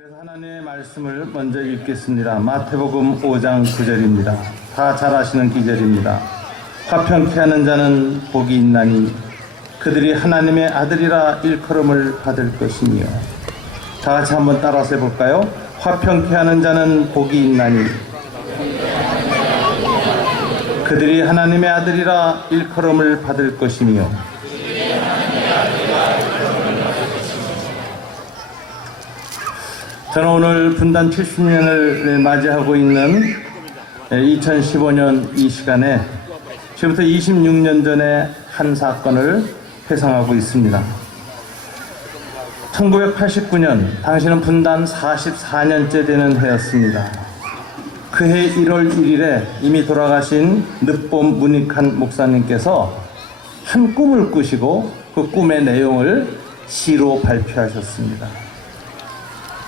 그래서 하나님의 말씀을 먼저 읽겠습니다. 마태복음 5장 9절입니다. 다 잘 아시는 기절입니다. 화평케 하는 자는 복이 있나니 그들이 하나님의 아들이라 일컬음을 받을 것이며. 다 같이 한번 따라서 해볼까요? 화평케 하는 자는 복이 있나니 그들이 하나님의 아들이라 일컬음을 받을 것이며. 저는 오늘 분단 70년을 맞이하고 있는 2015년 이 시간에 지금부터 26년 전에 한 사건을 회상하고 있습니다. 1989년, 당시는 분단 44년째 되는 해였습니다. 그해 1월 1일에 이미 돌아가신 늦봄 문익한 목사님께서 한 꿈을 꾸시고 그 꿈의 내용을 시로 발표하셨습니다.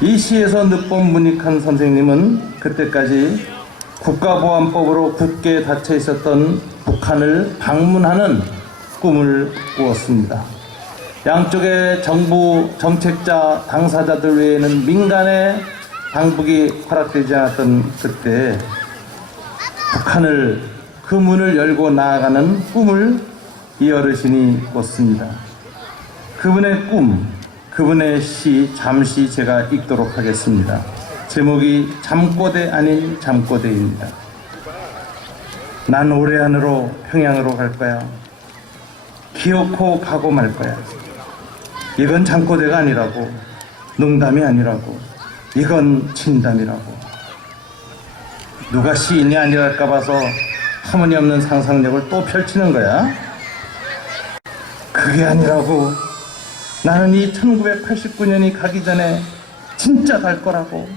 이 시에서 늦봄 문익한 선생님은 그때까지 국가보안법으로 굳게 닫혀 있었던 북한을 방문하는 꿈을 꾸었습니다. 양쪽의 정부 정책자 당사자들 외에는 민간의 방북이 허락되지 않았던 그때 북한을 그 문을 열고 나아가는 꿈을 이 어르신이 꿨습니다. 그분의 꿈, 그분의 시 잠시 제가 읽도록 하겠습니다. 제목이 잠꼬대 아닌 잠꼬대입니다. 난 올해 안으로 평양으로 갈 거야. 기어코 가고 말 거야. 이건 잠꼬대가 아니라고, 농담이 아니라고, 이건 진담이라고. 누가 시인이 아니랄까 봐서 터무니없는 상상력을 또 펼치는 거야. 그게 아니라고. 나는 이 1989년이 가기 전에 진짜 갈 거라고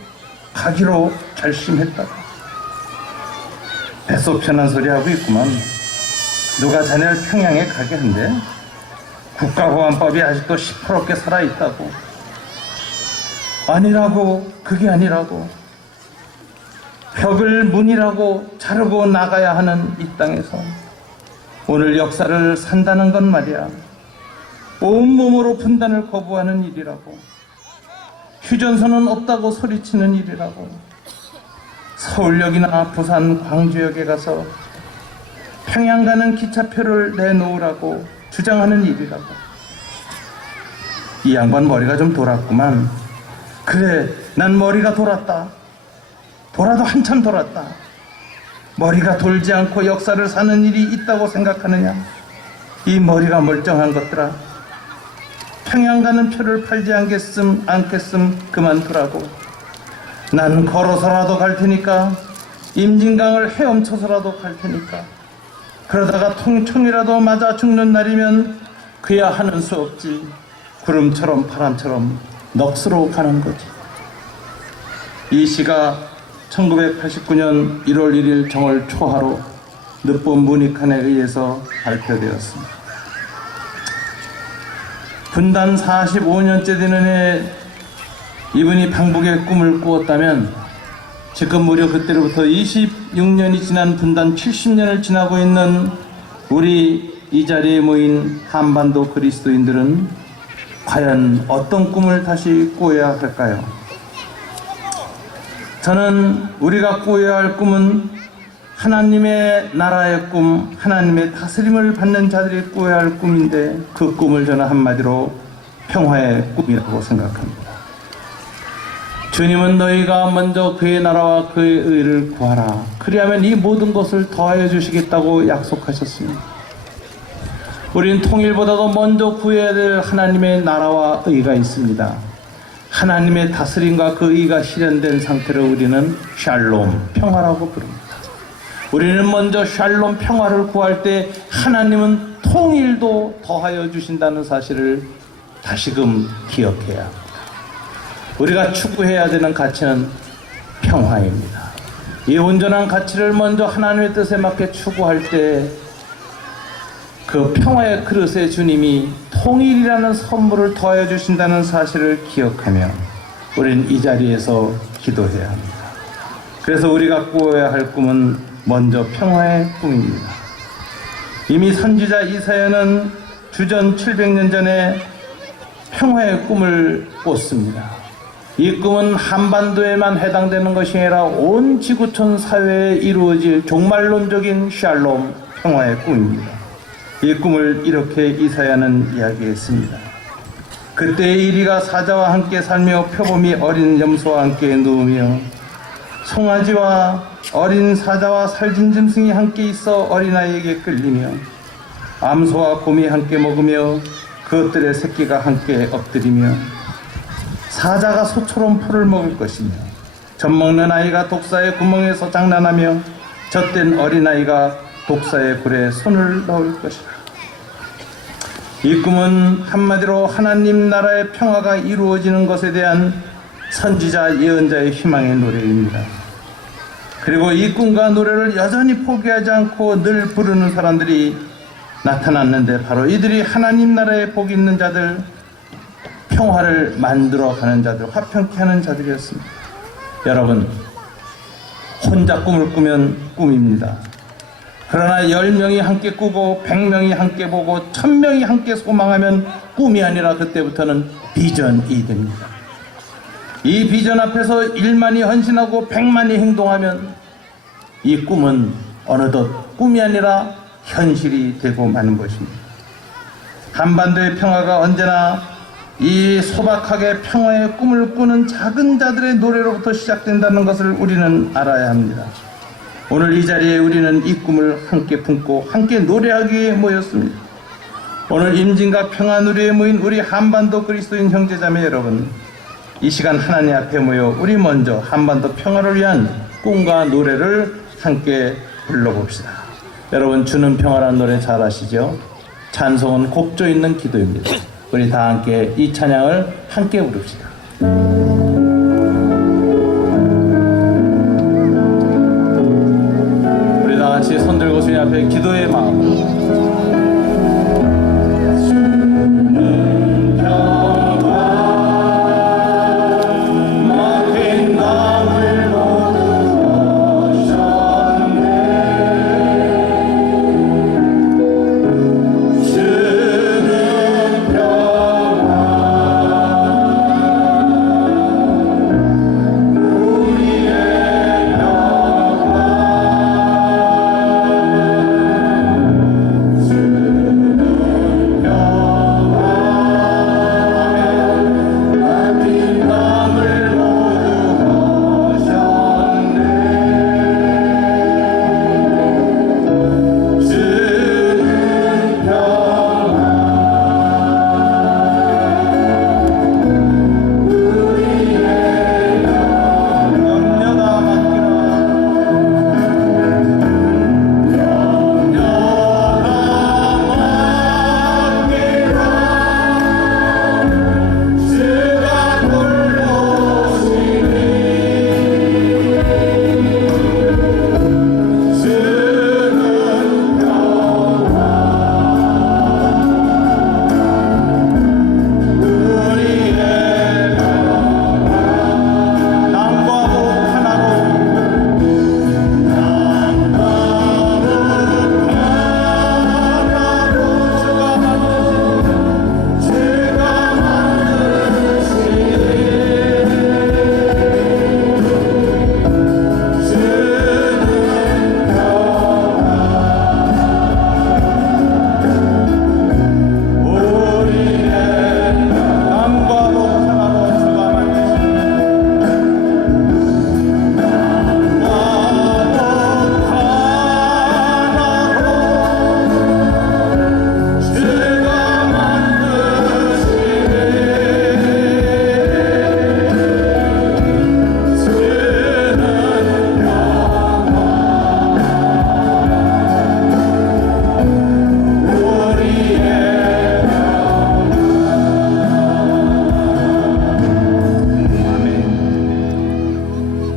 가기로 결심했다고. 뱃속 편한 소리 하고 있구만. 누가 자네를 평양에 가게 한대? 국가보안법이 아직도 시퍼렇게 살아있다고. 아니라고. 그게 아니라고. 벽을 문이라고 자르고 나가야 하는 이 땅에서 오늘 역사를 산다는 건 말이야, 온몸으로 분단을 거부하는 일이라고. 휴전선은 없다고 소리치는 일이라고. 서울역이나 부산 광주역에 가서 평양 가는 기차표를 내놓으라고 주장하는 일이라고. 이 양반 머리가 좀 돌았구만. 그래, 난 머리가 돌았다. 돌아도 한참 돌았다. 머리가 돌지 않고 역사를 사는 일이 있다고 생각하느냐? 이 머리가 멀쩡한 것들아. 평양 가는 표를 팔지 않겠음 그만두라고. 난 걸어서라도 갈 테니까, 임진강을 헤엄쳐서라도 갈 테니까. 그러다가 총이라도 맞아 죽는 날이면 그야 하는 수 없지. 구름처럼 바람처럼 넋으로 가는 거지. 이 시가 1989년 1월 1일 정월 초하루 늦봄 문익한에 의해서 발표되었습니다. 분단 45년째 되는 해 이분이 방북의 꿈을 꾸었다면 지금 무려 그때로부터 26년이 지난 분단 70년을 지나고 있는 우리 이 자리에 모인 한반도 그리스도인들은 과연 어떤 꿈을 다시 꾸어야 할까요? 저는 우리가 꾸어야 할 꿈은 하나님의 나라의 꿈, 하나님의 다스림을 받는 자들이 꾸어야 할 꿈인데, 그 꿈을 저는 한마디로 평화의 꿈이라고 생각합니다. 주님은 너희가 먼저 그의 나라와 그의 의를 구하라. 그리하면 이 모든 것을 더하여 주시겠다고 약속하셨습니다. 우리는 통일보다도 먼저 구해야 될 하나님의 나라와 의가 있습니다. 하나님의 다스림과 그 의가 실현된 상태를 우리는 샬롬, 평화라고 부릅니다. 우리는 먼저 샬롬, 평화를 구할 때 하나님은 통일도 더하여 주신다는 사실을 다시금 기억해야 합니다. 우리가 추구해야 되는 가치는 평화입니다. 이 온전한 가치를 먼저 하나님의 뜻에 맞게 추구할 때 그 평화의 그릇에 주님이 통일이라는 선물을 더하여 주신다는 사실을 기억하며 우리는 이 자리에서 기도해야 합니다. 그래서 우리가 꾸어야 할 꿈은 먼저 평화의 꿈입니다. 이미 선지자 이사야는 주전 700년 전에 평화의 꿈을 꿨습니다. 이 꿈은 한반도에만 해당되는 것이 아니라 온 지구촌 사회에 이루어질 종말론적인 샬롬, 평화의 꿈입니다. 이 꿈을 이렇게 이사야는 이야기했습니다. 그때 이리가 사자와 함께 살며 표범이 어린 염소와 함께 누우며 송아지와 어린 사자와 살진 짐승이 함께 있어 어린아이에게 끌리며 암소와 곰이 함께 먹으며 그것들의 새끼가 함께 엎드리며 사자가 소처럼 풀을 먹을 것이며 젖먹는 아이가 독사의 구멍에서 장난하며 젖된 어린아이가 독사의 굴에 손을 넣을 것이라. 이 꿈은 한마디로 하나님 나라의 평화가 이루어지는 것에 대한 선지자 예언자의 희망의 노래입니다. 그리고 이 꿈과 노래를 여전히 포기하지 않고 늘 부르는 사람들이 나타났는데 바로 이들이 하나님 나라에 복 있는 자들, 평화를 만들어가는 자들, 화평케 하는 자들이었습니다. 여러분, 혼자 꿈을 꾸면 꿈입니다. 그러나 10명이 함께 꾸고 100명이 함께 보고 1000명이 함께 소망하면 꿈이 아니라 그때부터는 비전이 됩니다. 이 비전 앞에서 1만이 헌신하고 100만이 행동하면 이 꿈은 어느덧 꿈이 아니라 현실이 되고 마는 것입니다. 한반도의 평화가 언제나 이 소박하게 평화의 꿈을 꾸는 작은 자들의 노래로부터 시작된다는 것을 우리는 알아야 합니다. 오늘 이 자리에 우리는 이 꿈을 함께 품고 함께 노래하기 위해 모였습니다. 오늘 임진과 평화 누리에 모인 우리 한반도 그리스도인 형제자매 여러분, 이 시간 하나님 앞에 모여 우리 먼저 한반도 평화를 위한 꿈과 노래를 함께 불러봅시다. 여러분, 주는 평화라는 노래 잘 아시죠? 찬송은 곡조 있는 기도입니다. 우리 다 함께 이 찬양을 함께 부릅시다. 우리 다 같이 손 들고 주님 앞에 기도의 마음.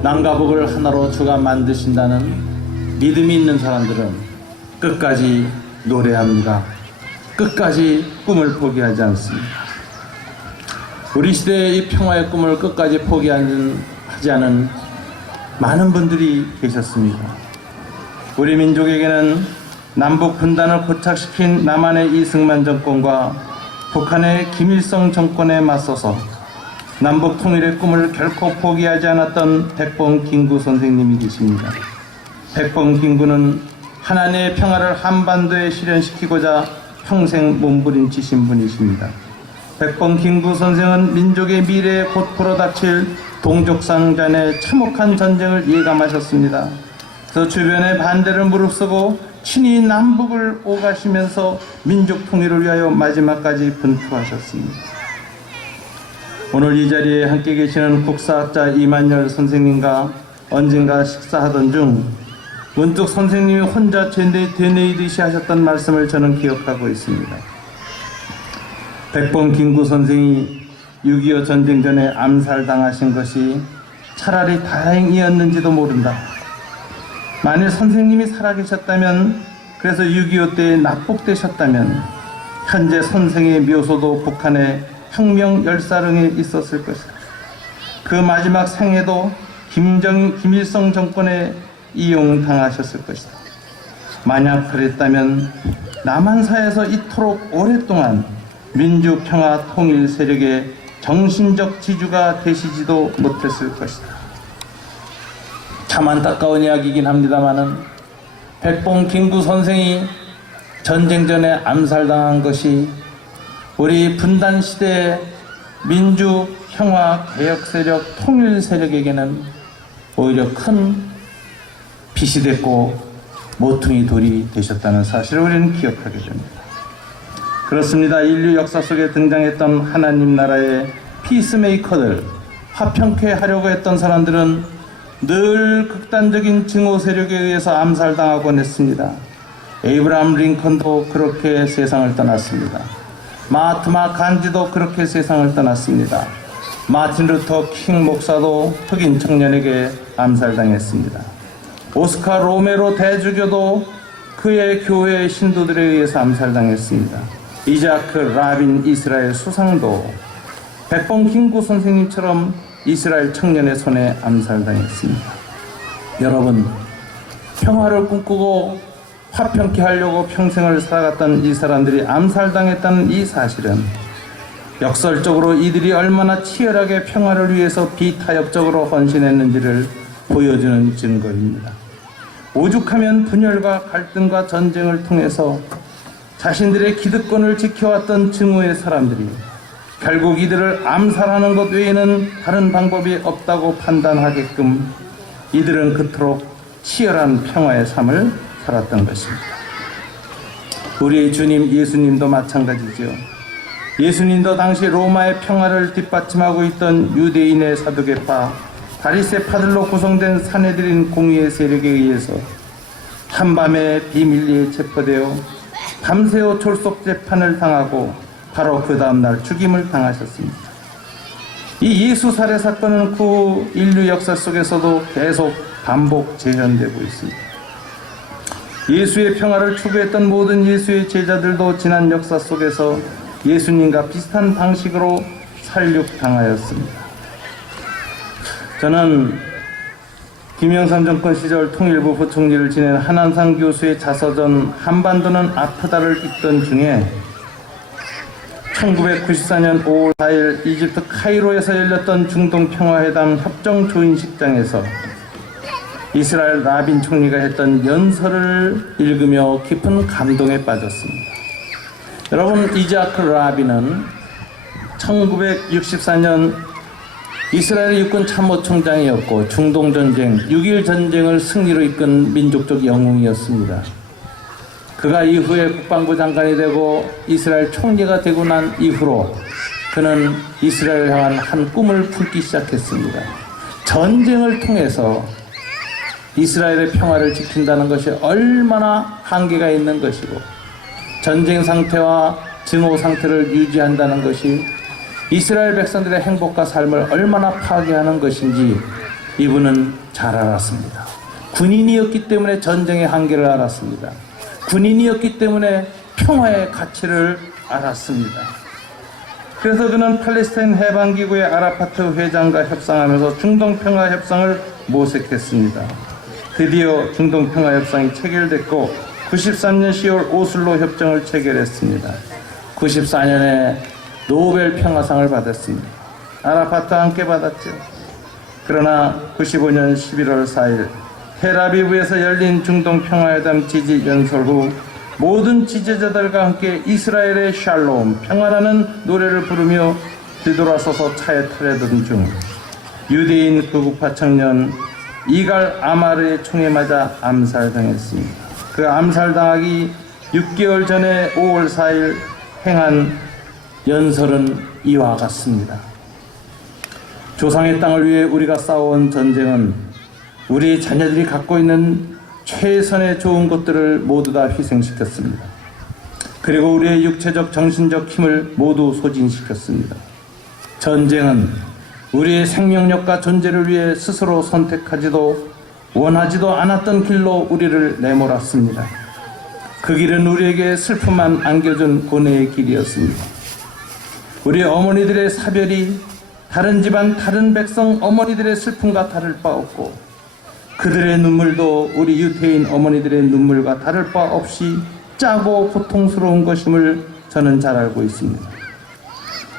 남과 북을 하나로 주가 만드신다는 믿음이 있는 사람들은 끝까지 노래합니다. 끝까지 꿈을 포기하지 않습니다. 우리 시대의 이 평화의 꿈을 끝까지 포기하지 않은 많은 분들이 계셨습니다. 우리 민족에게는 남북 분단을 고착시킨 남한의 이승만 정권과 북한의 김일성 정권에 맞서서 남북 통일의 꿈을 결코 포기하지 않았던 백범킹구 선생님이 계십니다. 백범킹구는 하나님의 평화를 한반도에 실현시키고자 평생 몸부림치신 분이십니다. 백범킹구 선생은 민족의 미래에 곧 불어닥칠 동족상잔의 참혹한 전쟁을 예감하셨습니다. 그래서 주변의 반대를 무릅쓰고 친히 남북을 오가시면서 민족 통일을 위하여 마지막까지 분투하셨습니다. 오늘 이 자리에 함께 계시는 국사학자 이만열 선생님과 언젠가 식사하던 중 문득 선생님이 혼자 되뇌이듯이 하셨던 말씀을 저는 기억하고 있습니다. 백범킹구 선생이 6.25 전쟁 전에 암살당하신 것이 차라리 다행이었는지도 모른다. 만일 선생님이 살아계셨다면, 그래서 6.25 때에 낙폭되셨다면 현재 선생의 묘소도 북한의 혁명 열사릉에 있었을 것이다. 그 마지막 생에도 김일성 정권에 이용당하셨을 것이다. 만약 그랬다면 남한사에서 이토록 오랫동안 민주평화 통일 세력의 정신적 지주가 되시지도 못했을 것이다. 참 안타까운 이야기이긴 합니다마는 백범킹구 선생이 전쟁 전에 암살당한 것이 우리 분단 시대의 민주 평화 개혁 세력 통일 세력에게는 오히려 큰 빛이 됐고 모퉁이 돌이 되셨다는 사실을 우리는 기억하게 됩니다. 그렇습니다. 인류 역사 속에 등장했던 하나님 나라의 피스메이커들, 화평케 하려고 했던 사람들은 늘 극단적인 증오 세력에 의해서 암살당하곤 했습니다. 에이브라함 링컨도 그렇게 세상을 떠났습니다. 마하트마 간지도 그렇게 세상을 떠났습니다. 마틴 루터 킹 목사도 흑인 청년에게 암살당했습니다. 오스카 로메로 대주교도 그의 교회의 신도들에 의해서 암살당했습니다. 이자크 라빈 이스라엘 수상도 백범킹구 선생님처럼 이스라엘 청년의 손에 암살당했습니다. 여러분, 평화를 꿈꾸고 화평케 하려고 평생을 살아갔던 이 사람들이 암살당했다는 이 사실은 역설적으로 이들이 얼마나 치열하게 평화를 위해서 비타협적으로 헌신했는지를 보여주는 증거입니다. 오죽하면 분열과 갈등과 전쟁을 통해서 자신들의 기득권을 지켜왔던 증오의 사람들이 결국 이들을 암살하는 것 외에는 다른 방법이 없다고 판단하게끔 이들은 그토록 치열한 평화의 삶을 살았던 것입니다. 우리의 주님 예수님도 마찬가지죠. 예수님도 당시 로마의 평화를 뒷받침하고 있던 유대인의 사두개파 바리새파들로 구성된 사내들인 공의의 세력에 의해서 한밤에 비밀리에 체포되어 밤새워 졸속 재판을 당하고 바로 그 다음날 죽임을 당하셨습니다. 이 예수 살해 사건은 그 인류 역사 속에서도 계속 반복 재현되고 있습니다. 예수의 평화를 추구했던 모든 예수의 제자들도 지난 역사 속에서 예수님과 비슷한 방식으로 살육당하였습니다. 저는 김영삼 정권 시절 통일부 부총리를 지낸 한한상 교수의 자서전 한반도는 아프다를 읽던 중에 1994년 5월 4일 이집트 카이로에서 열렸던 중동평화회담 협정조인식장에서 이스라엘 라빈 총리가 했던 연설을 읽으며 깊은 감동에 빠졌습니다. 여러분, 이자크 라빈은 1964년 이스라엘 육군 참모총장이었고 중동전쟁, 6.1 전쟁을 승리로 이끈 민족적 영웅이었습니다. 그가 이후에 국방부 장관이 되고 이스라엘 총리가 되고 난 이후로 그는 이스라엘을 향한 한 꿈을 품기 시작했습니다. 전쟁을 통해서 이스라엘의 평화를 지킨다는 것이 얼마나 한계가 있는 것이고 전쟁 상태와 증오 상태를 유지한다는 것이 이스라엘 백성들의 행복과 삶을 얼마나 파괴하는 것인지 이분은 잘 알았습니다. 군인이었기 때문에 전쟁의 한계를 알았습니다. 군인이었기 때문에 평화의 가치를 알았습니다. 그래서 그는 팔레스타인 해방기구의 아라파트 회장과 협상하면서 중동평화협상을 모색했습니다. 드디어 중동평화협상이 체결됐고 93년 10월 오슬로 협정을 체결했습니다. 94년에 노벨 평화상을 받았습니다. 아라파트와 함께 받았죠. 그러나 95년 11월 4일 텔아비브에서 열린 중동 평화회담 지지 연설 후 모든 지지자들과 함께 이스라엘의 샬롬, 평화라는 노래를 부르며 뒤돌아서서 차에 타려던 중 유대인 극우파 청년 이갈 아마르의 총에 맞아 암살당했습니다. 그 암살당하기 6개월 전에 5월 4일 행한 연설은 이와 같습니다. 조상의 땅을 위해 우리가 싸워온 전쟁은 우리 자녀들이 갖고 있는 최선의 좋은 것들을 모두 다 희생시켰습니다. 그리고 우리의 육체적, 정신적 힘을 모두 소진시켰습니다. 전쟁은 우리의 생명력과 존재를 위해 스스로 선택하지도 원하지도 않았던 길로 우리를 내몰았습니다. 그 길은 우리에게 슬픔만 안겨준 고뇌의 길이었습니다. 우리 어머니들의 사별이 다른 집안, 다른 백성 어머니들의 슬픔과 다를 바 없고 그들의 눈물도 우리 유태인 어머니들의 눈물과 다를 바 없이 짜고 고통스러운 것임을 저는 잘 알고 있습니다.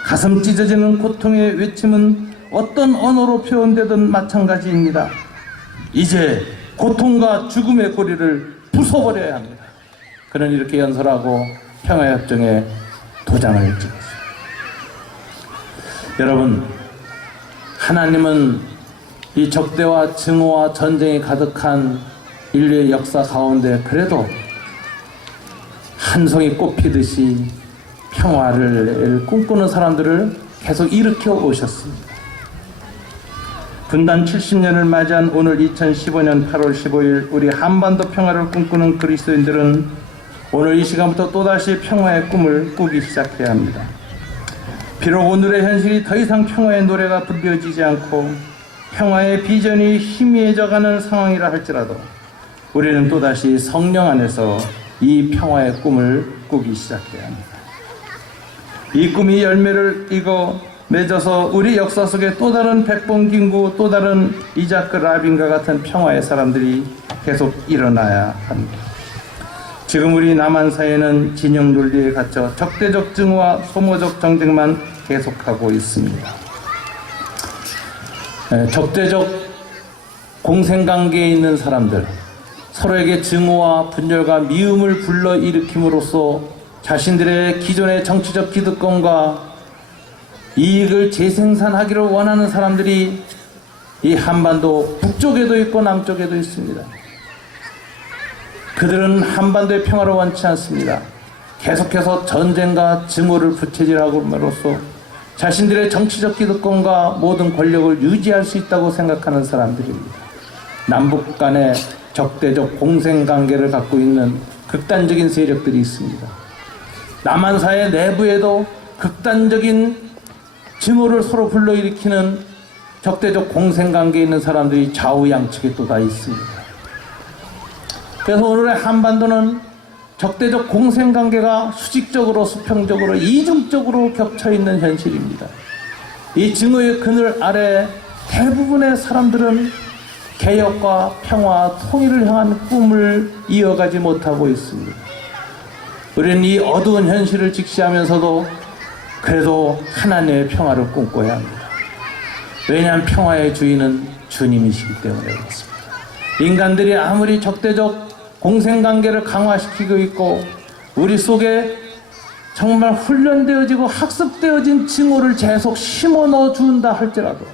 가슴 찢어지는 고통의 외침은 어떤 언어로 표현되든 마찬가지입니다. 이제 고통과 죽음의 고리를 부숴버려야 합니다. 그는 이렇게 연설하고 평화협정에 도장을 찍었습니다. 여러분, 하나님은 이 적대와 증오와 전쟁이 가득한 인류의 역사 가운데 그래도 한 송이 꽃 피듯이 평화를 꿈꾸는 사람들을 계속 일으켜 오셨습니다. 분단 70년을 맞이한 오늘 2015년 8월 15일 우리 한반도 평화를 꿈꾸는 그리스도인들은 오늘 이 시간부터 또다시 평화의 꿈을 꾸기 시작해야 합니다. 비록 오늘의 현실이 더 이상 평화의 노래가 불려지지 않고 평화의 비전이 희미해져가는 상황이라 할지라도 우리는 또다시 성령 안에서 이 평화의 꿈을 꾸기 시작해야 합니다. 이 꿈이 열매를 띠고 맺어서 우리 역사 속에 또 다른 백범김구, 또 다른 이자크 라빈과 같은 평화의 사람들이 계속 일어나야 합니다. 지금 우리 남한 사회는 진영 논리에 갇혀 적대적 증오와 소모적 정쟁만 계속하고 있습니다. 적대적 공생관계에 있는 사람들, 서로에게 증오와 분열과 미움을 불러일으킴으로써 자신들의 기존의 정치적 기득권과 이익을 재생산하기를 원하는 사람들이 이 한반도 북쪽에도 있고 남쪽에도 있습니다. 그들은 한반도의 평화를 원치 않습니다. 계속해서 전쟁과 증오를 부채질함으로써 자신들의 정치적 기득권과 모든 권력을 유지할 수 있다고 생각하는 사람들입니다. 남북 간의 적대적 공생관계를 갖고 있는 극단적인 세력들이 있습니다. 남한 사회 내부에도 극단적인 증오를 서로 불러일으키는 적대적 공생관계에 있는 사람들이 좌우양측에 또 다 있습니다. 그래서 오늘의 한반도는 적대적 공생관계가 수직적으로, 수평적으로, 이중적으로 겹쳐있는 현실입니다. 이 증오의 그늘 아래 대부분의 사람들은 개혁과 평화, 통일을 향한 꿈을 이어가지 못하고 있습니다. 우리는 이 어두운 현실을 직시하면서도 그래도 하나님의 평화를 꿈꿔야 합니다. 왜냐하면 평화의 주인은 주님이시기 때문에 그렇습니다. 인간들이 아무리 적대적 공생관계를 강화시키고 있고 우리 속에 정말 훈련되어지고 학습되어진 증오를 계속 심어 넣어준다 할지라도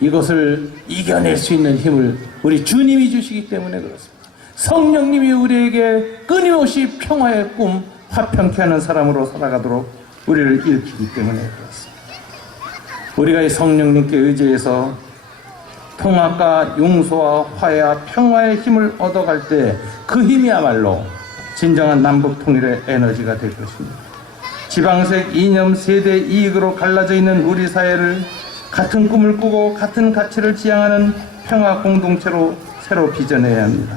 이것을 이겨낼 수 있는 힘을 우리 주님이 주시기 때문에 그렇습니다. 성령님이 우리에게 끊임없이 평화의 꿈, 화평케 하는 사람으로 살아가도록 우리를 일으키기 때문에 그렇습니다. 우리가 이 성령님께 의지해서 통합과 용서와 화해와 평화의 힘을 얻어갈 때 그 힘이야말로 진정한 남북 통일의 에너지가 될 것입니다. 지방색 이념 세대 이익으로 갈라져 있는 우리 사회를 같은 꿈을 꾸고 같은 가치를 지향하는 평화 공동체로 새로 빚어내야 합니다.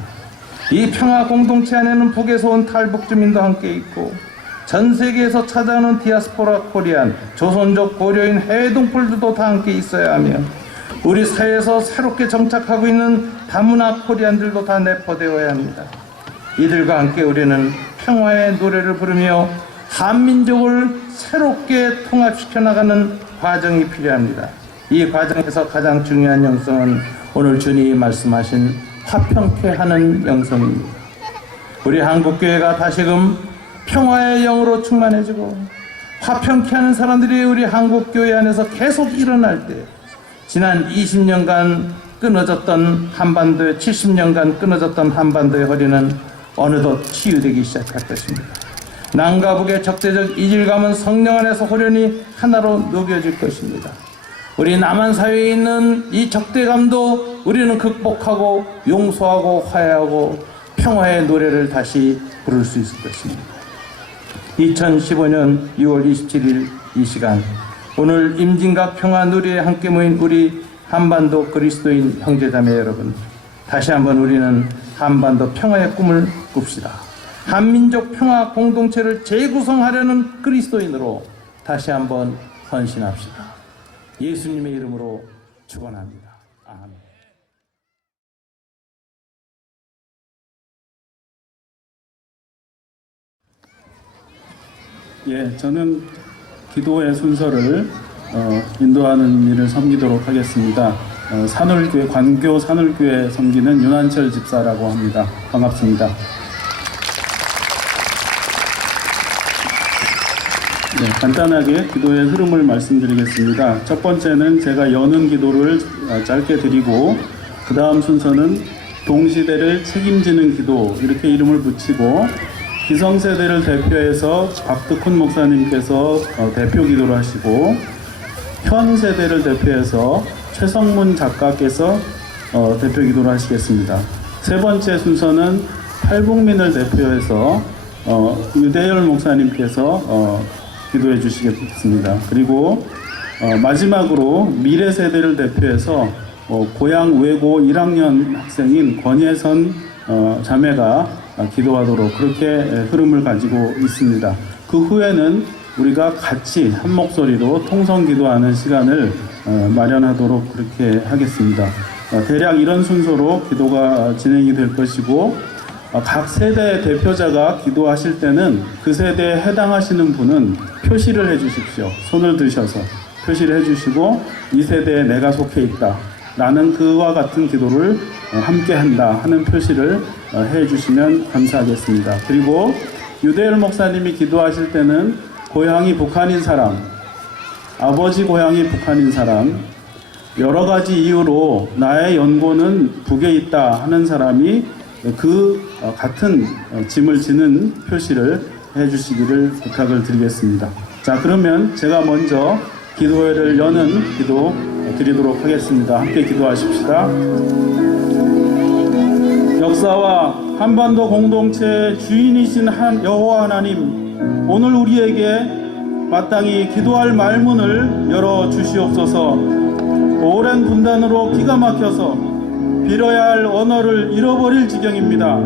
이 평화 공동체 안에는 북에서 온 탈북 주민도 함께 있고 전 세계에서 찾아오는 디아스포라 코리안, 조선족 고려인 해외 동포들도 다 함께 있어야 하며 우리 사회에서 새롭게 정착하고 있는 다문화 코리안들도 다 내포되어야 합니다. 이들과 함께 우리는 평화의 노래를 부르며 한민족을 새롭게 통합시켜 나가는 과정이 필요합니다. 이 과정에서 가장 중요한 영성은 오늘 주님이 말씀하신 화평케 하는 영성입니다. 우리 한국교회가 다시금 평화의 영으로 충만해지고 화평케 하는 사람들이 우리 한국교회 안에서 계속 일어날 때 지난 20년간 끊어졌던 한반도의 70년간 끊어졌던 한반도의 허리는 어느덧 치유되기 시작할 것입니다. 남과 북의 적대적 이질감은 성령 안에서 호련히 하나로 녹여질 것입니다. 우리 남한 사회에 있는 이 적대감도 우리는 극복하고 용서하고 화해하고 평화의 노래를 다시 부를 수 있을 것입니다. 2015년 6월 27일 이 시간 오늘 임진각 평화 누리에 함께 모인 우리 한반도 그리스도인 형제자매 여러분, 다시 한번 우리는 한반도 평화의 꿈을 꿉시다. 한민족 평화 공동체를 재구성하려는 그리스도인으로 다시 한번 헌신합시다. 예수님의 이름으로 축원합니다. 아멘. 예, 저는 기도의 순서를 인도하는 일을 섬기도록 하겠습니다. 산울교회, 관교 산울교회 섬기는 윤한철 집사라고 합니다. 반갑습니다. 네, 간단하게 기도의 흐름을 말씀드리겠습니다. 첫 번째는 제가 여는 기도를 짧게 드리고, 그 다음 순서는 동시대를 책임지는 기도, 이렇게 이름을 붙이고, 기성세대를 대표해서 박덕훈 목사님께서 대표 기도를 하시고, 현 세대를 대표해서 최성문 작가께서 대표 기도를 하시겠습니다. 세 번째 순서는 탈북민을 대표해서 유대열 목사님께서 기도해 주시겠습니다. 그리고 마지막으로 미래 세대를 대표해서 고향 외고 1학년 학생인 권예선 자매가 기도하도록 그렇게 흐름을 가지고 있습니다. 그 후에는 우리가 같이 한 목소리로 통성 기도하는 시간을 마련하도록 그렇게 하겠습니다. 대략 이런 순서로 기도가 진행이 될 것이고, 각 세대의 대표자가 기도하실 때는 그 세대에 해당하시는 분은 표시를 해 주십시오. 손을 드셔서 표시를 해 주시고, 이 세대에 내가 속해 있다 라는 그와 같은 기도를 함께 한다 하는 표시를 해 주시면 감사하겠습니다. 그리고 유대열 목사님이 기도하실 때는 고향이 북한인 사람, 아버지 고향이 북한인 사람, 여러 가지 이유로 나의 연고는 북에 있다 하는 사람이 그 같은 짐을 지는 표시를 해 주시기를 부탁을 드리겠습니다. 자, 그러면 제가 먼저 기도회를 여는 기도 드리도록 하겠습니다. 함께 기도하십시다. 역사와 한반도 공동체의 주인이신 여호와 하나님, 오늘 우리에게 마땅히 기도할 말문을 열어 주시옵소서. 오랜 분단으로 기가 막혀서 빌어야 할 언어를 잃어버릴 지경입니다.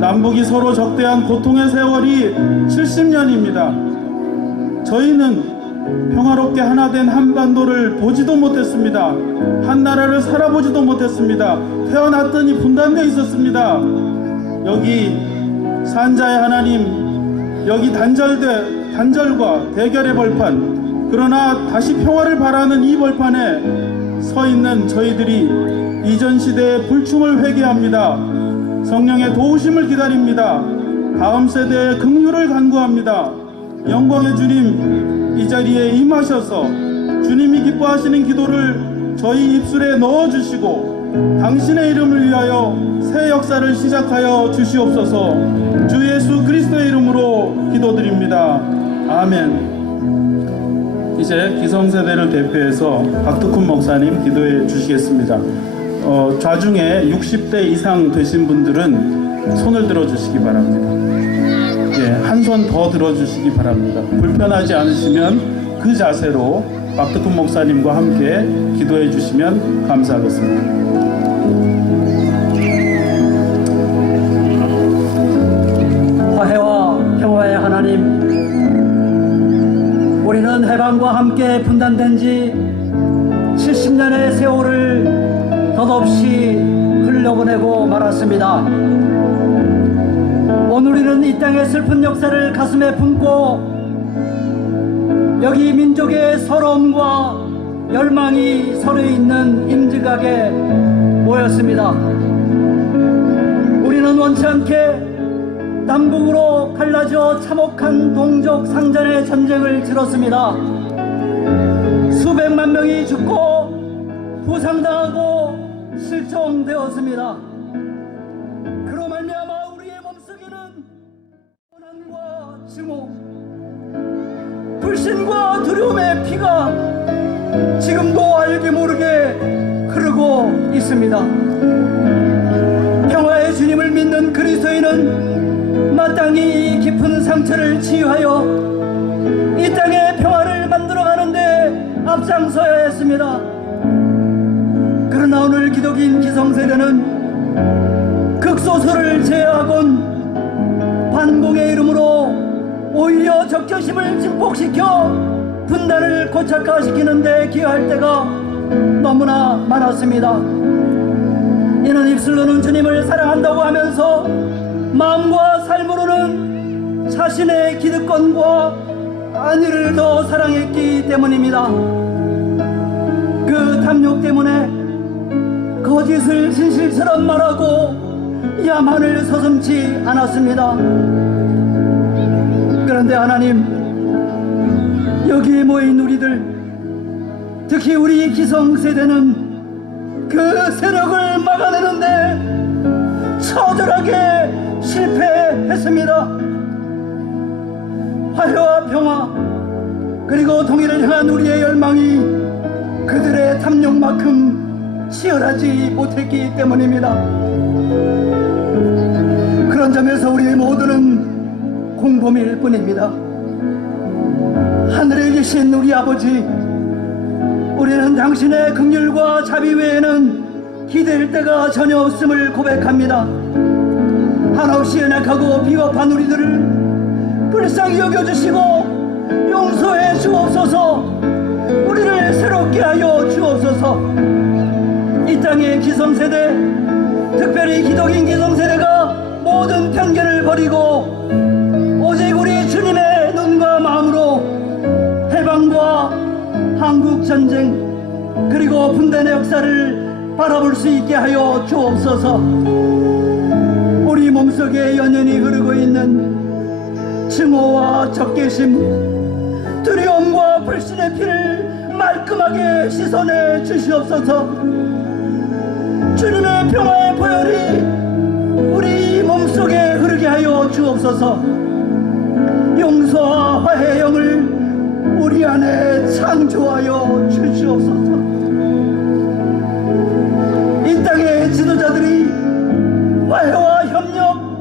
남북이 서로 적대한 고통의 세월이 70년입니다. 저희는 평화롭게 하나 된 한반도를 보지도 못했습니다. 한 나라를 살아보지도 못했습니다. 태어났더니 분단되어 있었습니다. 여기 산자의 하나님, 여기 단절과 대결의 벌판, 그러나 다시 평화를 바라는 이 벌판에 서 있는 저희들이 이전 시대의 불충을 회개합니다. 성령의 도우심을 기다립니다. 다음 세대의 긍휼을 간구합니다. 영광의 주님, 이 자리에 임하셔서 주님이 기뻐하시는 기도를 저희 입술에 넣어주시고 당신의 이름을 위하여 새 역사를 시작하여 주시옵소서. 주 예수 그리스도의 이름으로 기도드립니다. 아멘. 이제 기성세대를 대표해서 박덕훈 목사님 기도해 주시겠습니다. 좌중에 60대 이상 되신 분들은 손을 들어 주시기 바랍니다. 예, 한 손 더 들어 주시기 바랍니다. 불편하지 않으시면 그 자세로 박덕훈 목사님과 함께 기도해 주시면 감사하겠습니다. 화해와 평화의 하나님, 우리는 해방과 함께 분단된 지 70년의 세월을 덧없이 흘려보내고 말았습니다. 오늘 우리는 이 땅의 슬픈 역사를 가슴에 품고 여기 민족의 서러움과 열망이 서려 있는 임직각에 모였습니다. 우리는 원치 않게 남북으로 갈라져 참혹한 동족 상전의 전쟁을 치렀습니다. 수백만 명이 죽고 부상당하고 실종되었습니다. 그로 말미암아 우리의 몸속에는 고난과 증오, 불신과 두려움의 피가 지금도 알게 모르게 흐르고 있습니다. 평화의 주님을 믿는 그리스도인은 마땅히 이 깊은 상처를 치유하여 이 땅의 평화를 만들어가는데 앞장서야 했습니다. 그러나 오늘 기독인 기성세대는 극소수를 제어하곤 반공의 이름으로 오히려 적개심을 증폭시켜 분단을 고착화시키는 데 기여할 때가 너무나 많았습니다. 이는 입술로는 주님을 사랑한다고 하면서 마음과 삶으로는 자신의 기득권과 안위를 더 사랑했기 때문입니다. 그 탐욕 때문에 거짓을 진실처럼 말하고 야만을 서슴지 않았습니다. 그런데 하나님, 여기에 모인 우리들, 특히 우리 기성세대는 그 세력을 막아내는데 처절하게 실패했습니다. 화해와 평화 그리고 통일을 향한 우리의 열망이 그들의 탐욕만큼 치열하지 못했기 때문입니다. 그런 점에서 우리 모두는 공범일 뿐입니다. 하늘에 계신 우리 아버지, 우리는 당신의 긍휼과 자비 외에는 기댈 데가 전혀 없음을 고백합니다. 한없이 연약하고 비겁한 우리들을 불쌍히 여겨주시고 용서해 주옵소서. 우리를 새롭게 하여 주옵소서. 이 땅의 기성세대, 특별히 기독인 기성세대가 모든 편견을 버리고 오직 우리 주님의 눈과 마음으로 해방과 한국전쟁 그리고 분단의 역사를 바라볼 수 있게 하여 주옵소서. 우리 몸속에 연연히 흐르고 있는 증오와 적개심, 두려움과 불신의 피를 말끔하게 씻어내 주시옵소서. 주님의 평화의 보혈이 우리 몸속에 흐르게 하여 주옵소서. 용서와 화해의 영을 우리 안에 창조하여 주시옵소서. 이 땅의 지도자들이 화해와 협력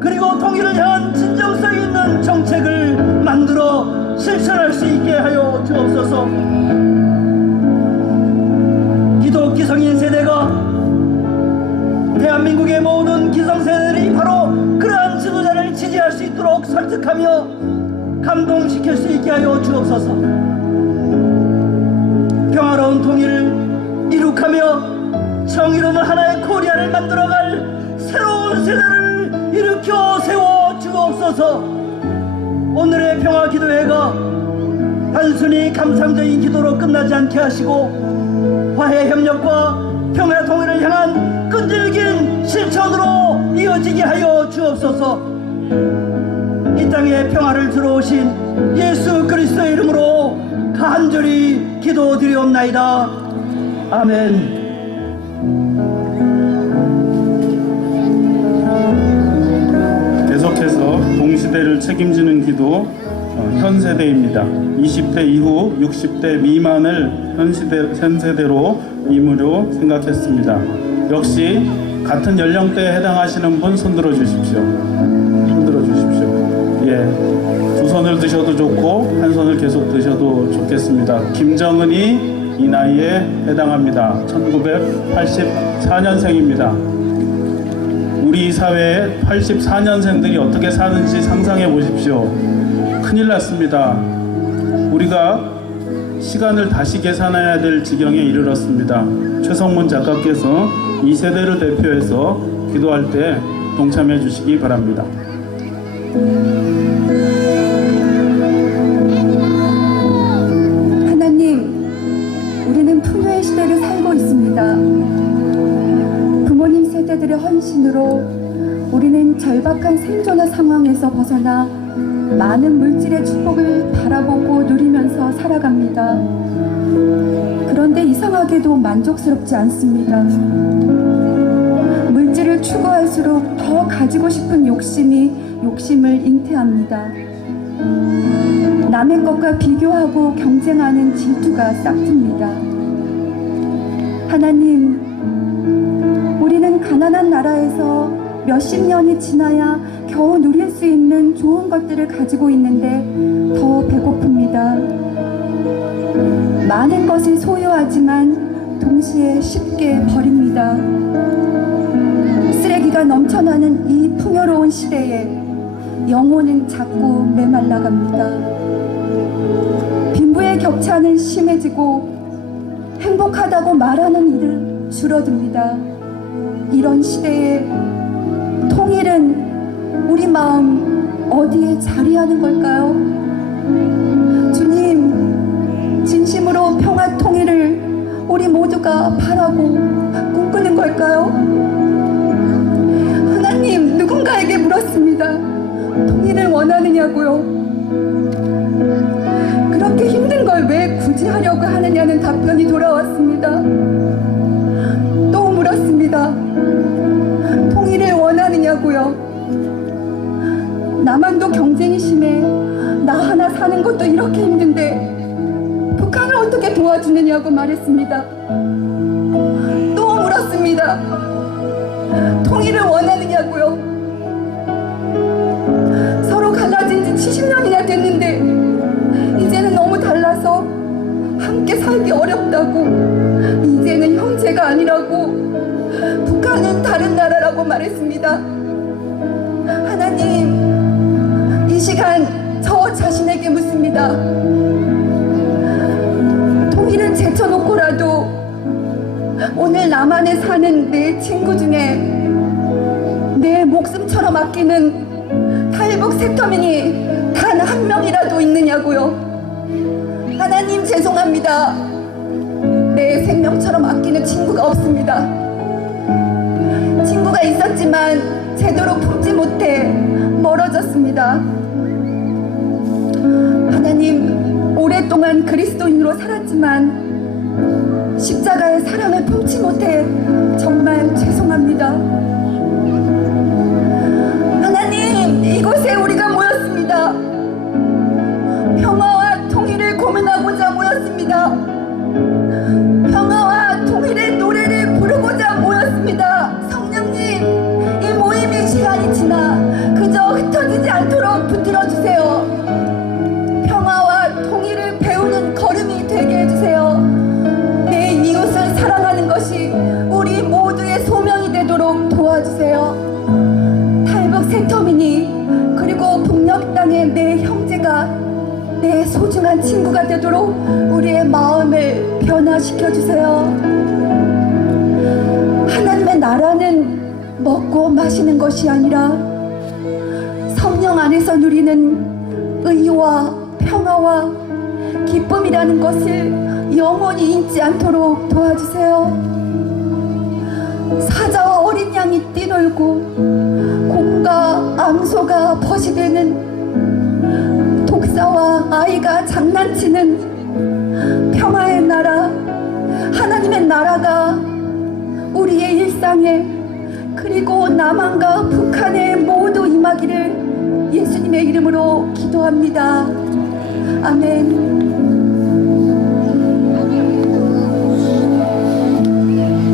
그리고 통일을 향한 진정성 있는 정책을 만들어 실천할 수 있게 하여 주옵소서. 기독 기성인 세대가 대한민국의 모든 기성세대들이 바로 그러한 지도자를 지지할 수 있도록 설득하며 감동시킬 수 있게 하여 주옵소서. 평화로운 통일을 이룩하며 정의로운 하나의 코리아를 만들어갈 새로운 세대를 일으켜 세워 주옵소서. 오늘의 평화 기도회가 단순히 감상적인 기도로 끝나지 않게 하시고 화해 협력과 평화 통일을 향한 끈질긴 실천으로 이어지게 하여 주옵소서. 이 땅에 평화를 들어오신 예수 그리스도의 이름으로 간절히 기도드리옵나이다. 아멘. 계속해서 동시대를 책임지는 기도 현 세대입니다. 20대 이후 60대 미만을 현 세대로 임의로 생각했습니다. 역시 같은 연령대에 해당하시는 분 손들어 주십시오. 손들어 주십시오. 예, 두 손을 드셔도 좋고 한 손을 계속 드셔도 좋겠습니다. 김정은이 이 나이에 해당합니다. 1984년생입니다. 우리 사회에 84년생들이 어떻게 사는지 상상해 보십시오. 큰일 났습니다. 우리가 시간을 다시 계산해야 될 지경에 이르렀습니다. 최성문 작가께서 이 세대를 대표해서 기도할 때 동참해 주시기 바랍니다. 있습니다. 부모님 세대들의 헌신으로 우리는 절박한 생존의 상황에서 벗어나 많은 물질의 축복을 바라보고 누리면서 살아갑니다. 그런데 이상하게도 만족스럽지 않습니다. 물질을 추구할수록 더 가지고 싶은 욕심이 욕심을 잉태합니다. 남의 것과 비교하고 경쟁하는 질투가 싹틉니다. 하나님, 우리는 가난한 나라에서 몇십 년이 지나야 겨우 누릴 수 있는 좋은 것들을 가지고 있는데 더 배고픕니다. 많은 것을 소유하지만 동시에 쉽게 버립니다. 쓰레기가 넘쳐나는 이 풍요로운 시대에 영혼은 자꾸 메말라갑니다. 빈부의 격차는 심해지고 행복하다고 말하는 이들 줄어듭니다. 이런 시대에 통일은 우리 마음 어디에 자리하는 걸까요? 주님, 진심으로 평화 통일을 우리 모두가 바라고 꿈꾸는 걸까요? 하나님, 누군가에게 물었습니다. 통일을 원하느냐고요? 그렇게 힘든 걸 왜 굳이 하려고 하느냐는 답변이 돌아왔습니다. 또 물었습니다. 통일을 원하느냐고요? 남한도 경쟁이 심해 나 하나 사는 것도 이렇게 힘든데 북한을 어떻게 도와주느냐고 말했습니다. 또 물었습니다. 통일을 원하느냐고요? 서로 갈라진 지 70년이나 됐는데 이제는 너무 달라서 함께 살기 어렵다고, 이제는 형제가 아니라고, 북한은 다른 나라라고 말했습니다. 하나님, 이 시간 저 자신에게 묻습니다. 통일은 제쳐놓고라도 오늘 남한에 사는 내 친구 중에 내 목숨처럼 아끼는 탈북 세터민이 단 한 명이라도 있느냐고요? 하나님, 죄송합니다. 내 생명처럼 아끼는 친구가 없습니다. 친구가 있었지만 제대로 품지 못해 멀어졌습니다. 하나님, 오랫동안 그리스도인으로 살았지만 십자가의 사랑을 품지 못해 정말 죄송합니다. 하나님, 이곳에 우리가 모였습니다. 평화와 통일을 고민하고자 모였습니다. 평화와 통일의 노래를 부르고자 모였습니다. 성령님, 이 모임의 시간이 지나 그저 흩어지지 않도록 붙들어주세요. 평화와 통일을 배우는 걸음이 되게 해주세요. 내 이웃을 사랑하는 것이 우리 모두의 소명이 되도록 도와주세요. 탈북 세터민이, 그리고 북녘 땅의 내 형제가 내 소중한 친구가 되도록 우리의 마음을 변화시켜주세요. 하나님의 나라는 먹고 마시는 것이 아니라 성령 안에서 누리는 의와 평화와 기쁨이라는 것을 영원히 잊지 않도록 도와주세요. 사자와 어린 양이 뛰놀고 곰과 암소가 벗이되는, 독사와 아이가 장난치는 평화의 나라, 하나님의 나라가 우리의 일상에, 그리고 남한과 북한에 모두 임하기를 예수님의 이름으로 기도합니다. 아멘.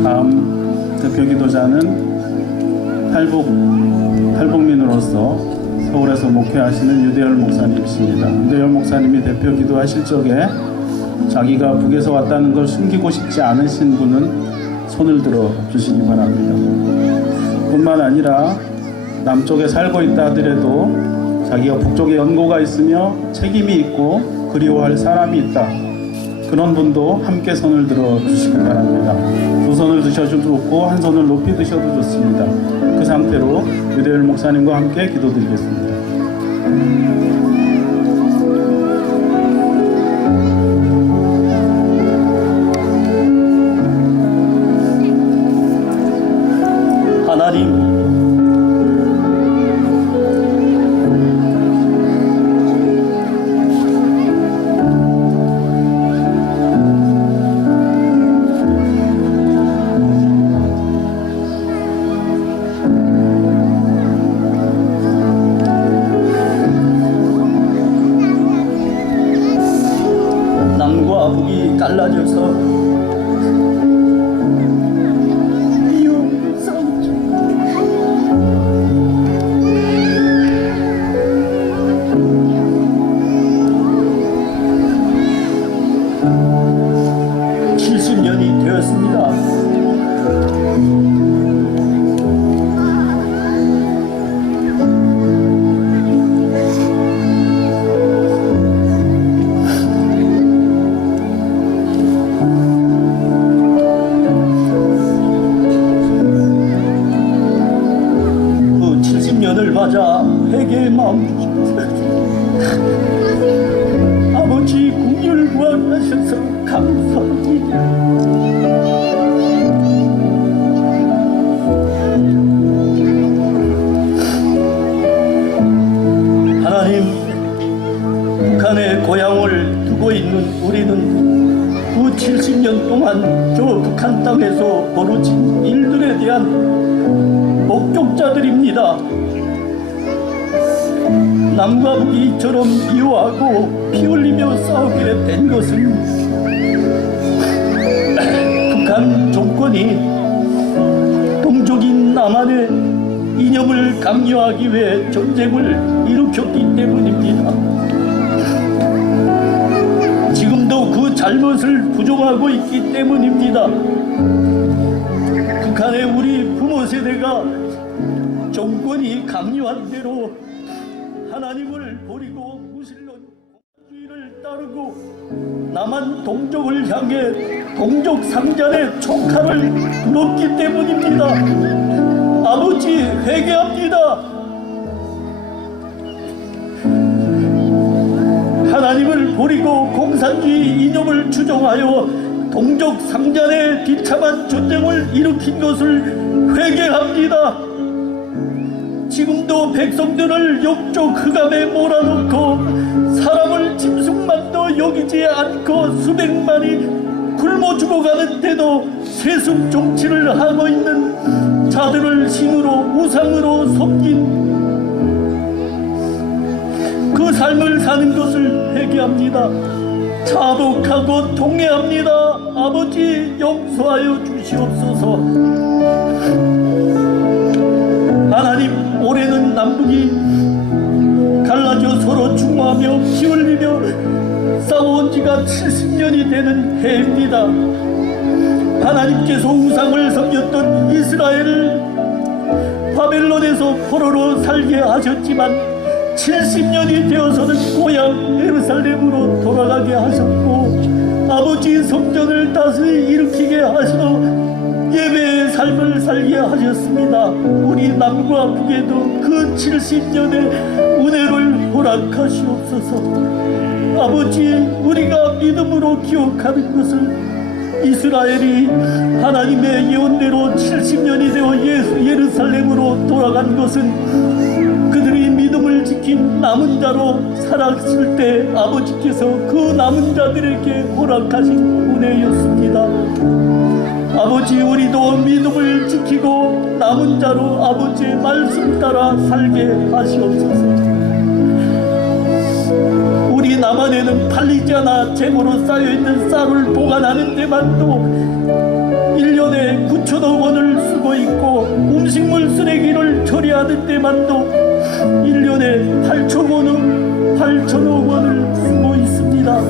다음 대표기도자는 탈북민으로서 서울에서 목회하시는 유대열 목사님이십니다. 유대열 목사님이 대표 기도하실 적에 자기가 북에서 왔다는 걸 숨기고 싶지 않으신 분은 손을 들어 주시기 바랍니다. 뿐만 아니라 남쪽에 살고 있다 하더라도 자기가 북쪽에 연고가 있으며 책임이 있고 그리워할 사람이 있다, 그런 분도 함께 손을 들어 주시기 바랍니다. 두 손을 드셔도 좋고 한 손을 높이 드셔도 좋습니다. 그 상태로 유대열 목사님과 함께 기도드리겠습니다. 하나님, 남과 북이 갈라져서 이웃 싸우죠. (70년이) 되었습니다. 그 70년을 맞아 회개의 마음 아버지 국률 구하셔서 감사합니다. 하나님, 북한에 고향을 두고 있는 우리는 그 70년 동안 저 북한 땅에서 벌어진 일들에 대한 목격자들입니다. 남과 북이 이처럼 미워하고 피 흘리며 싸우게 된 것은 북한 정권이 동족인 남한의 이념을 강요하기 위해 전쟁을 일으켰기 때문입니다. 지금도 그 잘못을 부정하고 있기 때문입니다. 북한의 우리 부모 세대가 정권이 강요한 대로 하나님을 버리고 무신론 공산주의를 따르고 남한 동족을 향해 동족 상잔의 촉칼을 들었기 때문입니다. 아버지, 회개합니다. 하나님을 버리고 공산주의 이념을 추종하여 동족 상잔의 비참한 전쟁을 일으킨 것을 회개합니다. 지금도 백성들을 영적 흑암에 몰아넣고 사람을 짐승만도 여기지 않고 수백만이 굶어 죽어가는데도 세습 정치를 하고 있는 자들을 신으로 우상으로 섬긴 그 삶을 사는 것을 회개합니다. 자복하고 통회합니다. 아버지, 용서하여 주시옵소서. 하나님, 올해는 남북이 갈라져 서로 중화하며 피 흘리며 싸워온 지가 70년이 되는 해입니다. 하나님께서 우상을 섬겼던 이스라엘을 바벨론에서 포로로 살게 하셨지만 70년이 되어서는 고향 예루살렘으로 돌아가게 하셨고 아버지 성전을 다시 일으키게 하시어 예배의 삶을 살게 하셨습니다. 우리 남과 북에도 그 70년의 은혜를 허락하시옵소서. 아버지, 우리가 믿음으로 기억하는 것을 이스라엘이 하나님의 예언대로 70년이 되어 예루살렘으로 돌아간 것은 그들이 믿음을 지킨 남은 자로 살았을 때 아버지께서 그 남은 자들에게 허락하신 은혜였습니다. 아버지, 우리도 믿음을 지키고 남은 자로 아버지의 말씀 따라 살게 하시옵소서. 우리 남한에는 팔리지 않아 재고로 쌓여있는 쌀을 보관하는 데만도 1년에 9천억 원을 쓰고 있고 음식물 쓰레기를 처리하는 데만도 1년에 8천억 원을 쓰고 있습니다.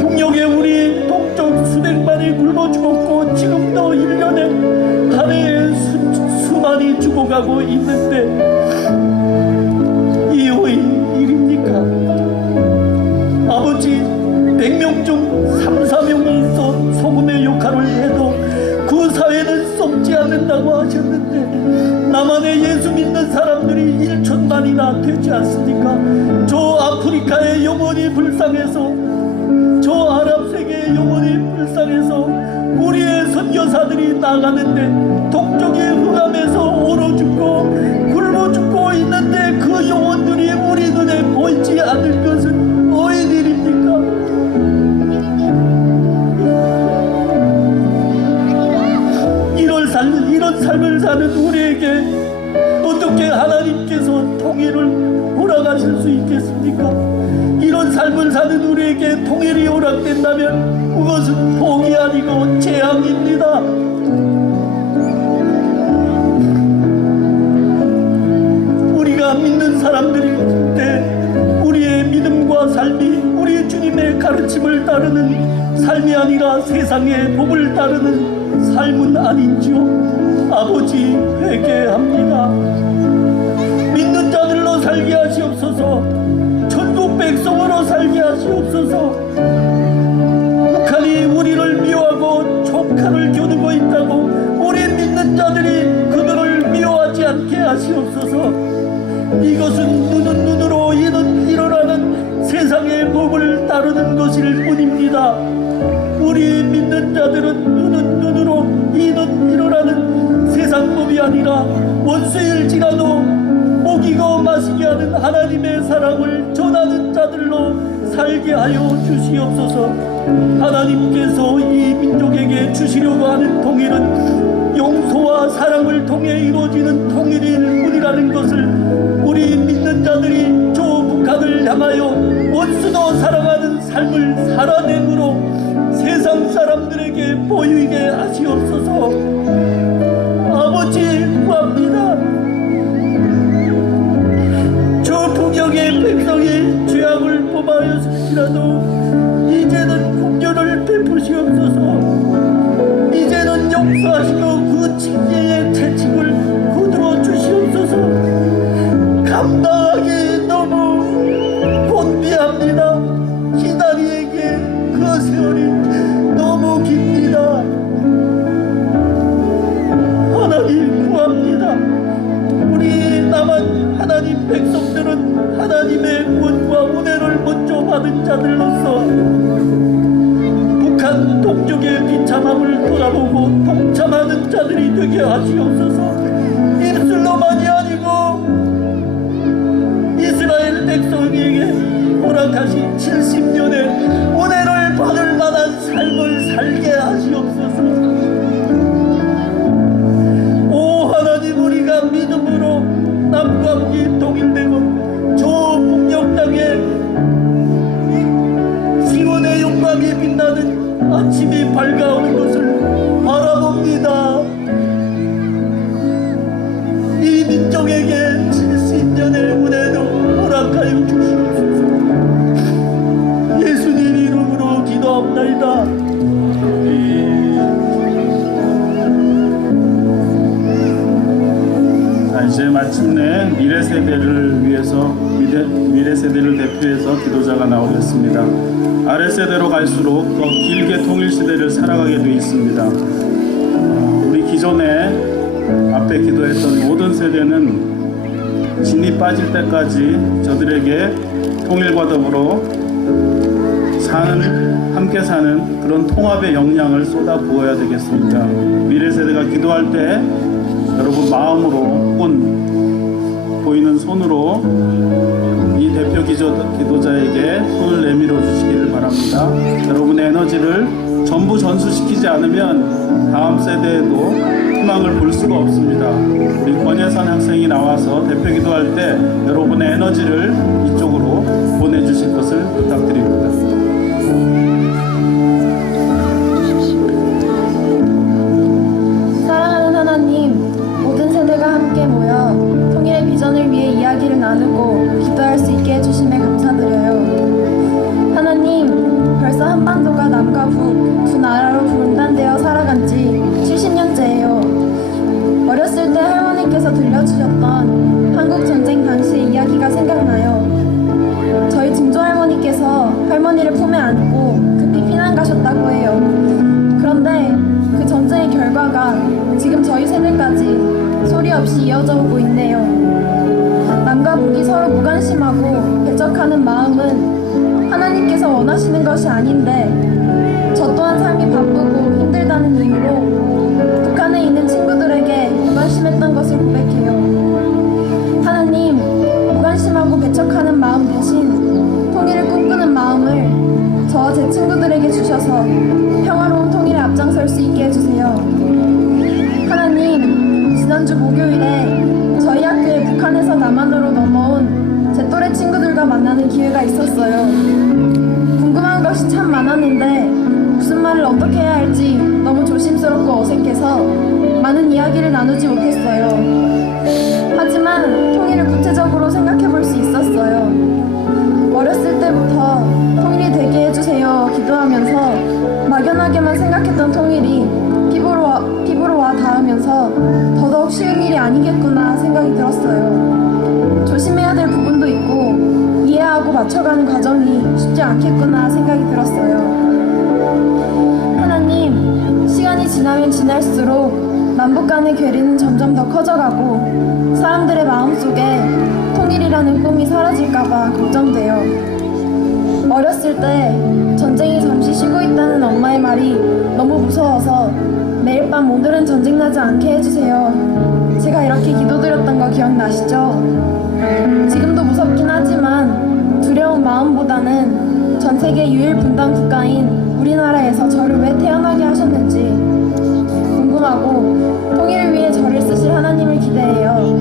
동역에 우리 동족 수백만이 굶어 죽었고 지금도 1년에 한 해에 수만이 죽어가고 있는데 이의 일입니까? 아버지, 100명 중 3, 4명이 있어 소금의 역할을 해도 그 사회는 썩지 않는다고 하셨는데 남한에 예수 믿는 사람들이 1천만이나 되지 않습니까? 저 아프리카의 영혼이 불쌍해서 저 아랍 세계의 영혼이 불쌍해서 우리의 선 선교사들이 나가는데 동족이 흑암에서 얼어 죽고 굶어 죽고 있는데 그 영혼들이 우리 눈에 보이지 않을 것은 어인일입니까? 이런 삶을 사는 우리에게 어떻게 하나님께서 통일을 허락하실 수 있겠습니까? 이런 삶을 사는 우리에게 통일이 허락된다면 그것은 복이 아니고 재앙입니다. 우리가 믿는 사람들일 때 우리의 믿음과 삶이 우리 주님의 가르침을 따르는 삶이 아니라 세상의 법을 따르는 삶은 아닌지요? 아버지, 회개합니다. 믿는 자들로 살게 하시옵소서. 천국 백성으로 살게 하시옵소서. 북한이 우리를 미워하고 촉칼을 겨누고 있다고 우리 믿는 자들이 그들을 미워하지 않게 하시옵소서. 이것은 눈은 눈으로 이는 이러라는 세상의 법을 따르는 것일 뿐입니다. 우리 믿는 자들은 눈은 눈으로 이는 이러라는 세상 법이 아니라 원수일지라도 먹이고 마시게 하는 하나님의 사랑을 전하는 자들로 살게 하여 주시옵소서. 하나님께서 이 민족에게 주시려고 하는 통일은 용서와 사랑을 통해 이루어지는 통일일 뿐이라는 것을 우리 믿는 자들이 저 북한을 향하여 원수도 사랑하는 삶을 살아내므로 세상 사람들에게 보이게 하시옵소서. 아버지, 구합니다. 저 북역의 백성이 죄악을 범하였을지라도 이제는 국교를 베푸시옵소서. 이제는 용서하시고 그 징계의 채찍을 거두어 주시옵소서. 감당하기 너무 곤비합니다. 기다리에게 그 세월이 너무 깁니다. 하나님 구합니다. 우리 남한 하나님 백성들은 하나님의 구원과 은혜를 먼저 받은 자들로서 북한 동족의 비참함을 돌아보고 동참하는 자들이 되게 하시옵소서. 입술로만이 아니고 이스라엘 백성에게 허락하신 70년의 은혜를 받을 만한 삶을 살게 하시옵소서. 오 하나님, 우리가 믿음으로 남과 북이 통일되고 저 북녘 땅에 시온의 영광이 빛나는 아침이 밝아오는 것을 바라봅니다. 이 민족에게 70년의 은혜도 허락하여 주시옵소서. 예수님 이름으로 기도합나이다. 이제 마침내 미래 세대를 위해서 미래 세대를 대표해서 기도자가 나오겠습니다. 아래 세대로 갈수록 더 길게 통일 시대를 살아가게 돼 있습니다. 우리 기존에 앞에 기도했던 모든 세대는 진이 빠질 때까지 저들에게 통일과 더불어 함께 사는 그런 통합의 역량을 쏟아 부어야 되겠습니다. 미래 세대가 기도할 때 여러분 마음으로 혹은 보이는 손으로 이 대표 기도자에게 손을 내밀어 주시기를 바랍니다. 여러분의 에너지를 전부 전수시키지 않으면 다음 세대에도 희망을 볼 수가 없습니다. 우리 권예선 학생이 나와서 대표 기도할 때 여러분의 에너지를 이쪽으로 보내주실 것을 부탁드립니다. 사랑하는 하나님, 모든 세대가 함께 모여 통일의 비전을 위해 이야기를 나누고 기도할 수 있게 해주심에 감사드려요. 하나님, 벌써 한반도가 남과 북 두 나라로 분단되어 살아간 지 70년째예요. 어렸을 때 할머니께서 들려주셨던 한국전쟁 당시의 이야기가 생각나요. 저희 증조할머니께서 할머니를 품에 안고 급히 피난 가셨다고 해요. 그런데 그 전쟁의 결과가 지금 저희 세대까지 소리 없이 이어져 오고 있네요. 남과 북이 서로 무관심하고 배척하는 마음은 하나님께서 원하시는 것이 아닌데 저 또한 삶이 바쁘고 힘들다는 이유로 무관심했던 것을 고백해요. 하나님, 무관심하고 배척하는 마음 대신 통일을 꿈꾸는 마음을 저와 제 친구들에게 주셔서 평화로운 통일에 앞장설 수 있게 해주세요. 하나님, 지난주 목요일에 저희 학교에 북한에서 남한으로 넘어온 제 또래 친구들과 만나는 기회가 있었어요. 궁금한 것이 참 많았는데 무슨 말을 어떻게 해야 할지 너무 조심스럽고 어색해서 많은 이야기를 나누지 못했어요. 하지만 통일을 구체적으로 생각해 볼 수 있었어요. 어렸을 때부터 통일이 되게 해주세요 기도하면서 막연하게만 생각했던 통일이 피부로 와 닿으면서 더더욱 쉬운 일이 아니겠구나 생각이 들었어요. 조심해야 될 부분도 있고 이해하고 맞춰가는 과정이 쉽지 않겠구나 생각이 들었어요. 하나님, 시간이 지나면 지날수록 남북 간의 괴리는 점점 더 커져가고 사람들의 마음속에 통일이라는 꿈이 사라질까봐 걱정돼요. 어렸을 때 전쟁이 잠시 쉬고 있다는 엄마의 말이 너무 무서워서 매일 밤 오늘은 전쟁 나지 않게 해주세요. 제가 이렇게 기도드렸던 거 기억나시죠? 지금도 무섭긴 하지만 두려운 마음보다는 전 세계 유일 분단 국가인 우리나라에서 저를 왜 태어나게 하셨는지 궁금하고 통일을 위해 저를 쓰실 하나님을 기대해요.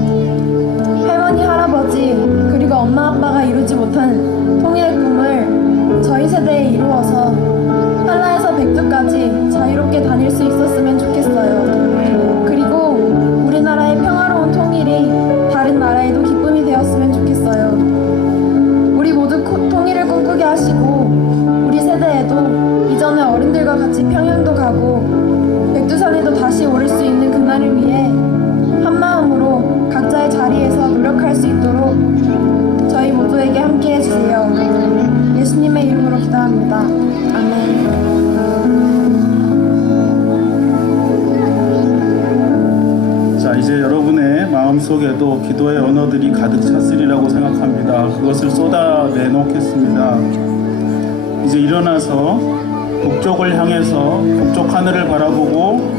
할머니, 할아버지, 그리고 엄마, 아빠가 이루지 못한 통일의 꿈을 저희 세대에 이루어서 한라에서 백두까지 자유롭게 다닐 수 있었으면 좋겠어요. 그리고 우리나라의 평화로운 통일이 다른 나라에도 기쁨이 되었으면 좋겠어요. 우리 모두 통일을 꿈꾸게 하시고 우리 세대에도 이전의 어른들과 같이 평양도 가고 백두산에도 다시 오를 수 있는 그날을 위해 한마음으로 각자의 자리에서 노력할 수 있도록 저희 모두에게 함께 해주세요. 예수님의 이름으로 기도합니다. 아멘. 자, 이제 여러분의 마음속에도 기도의 언어들이 가득 찼으리라고 생각합니다. 그것을 쏟아내놓겠습니다. 이제 일어나서 북쪽을 향해서 북쪽 하늘을 바라보고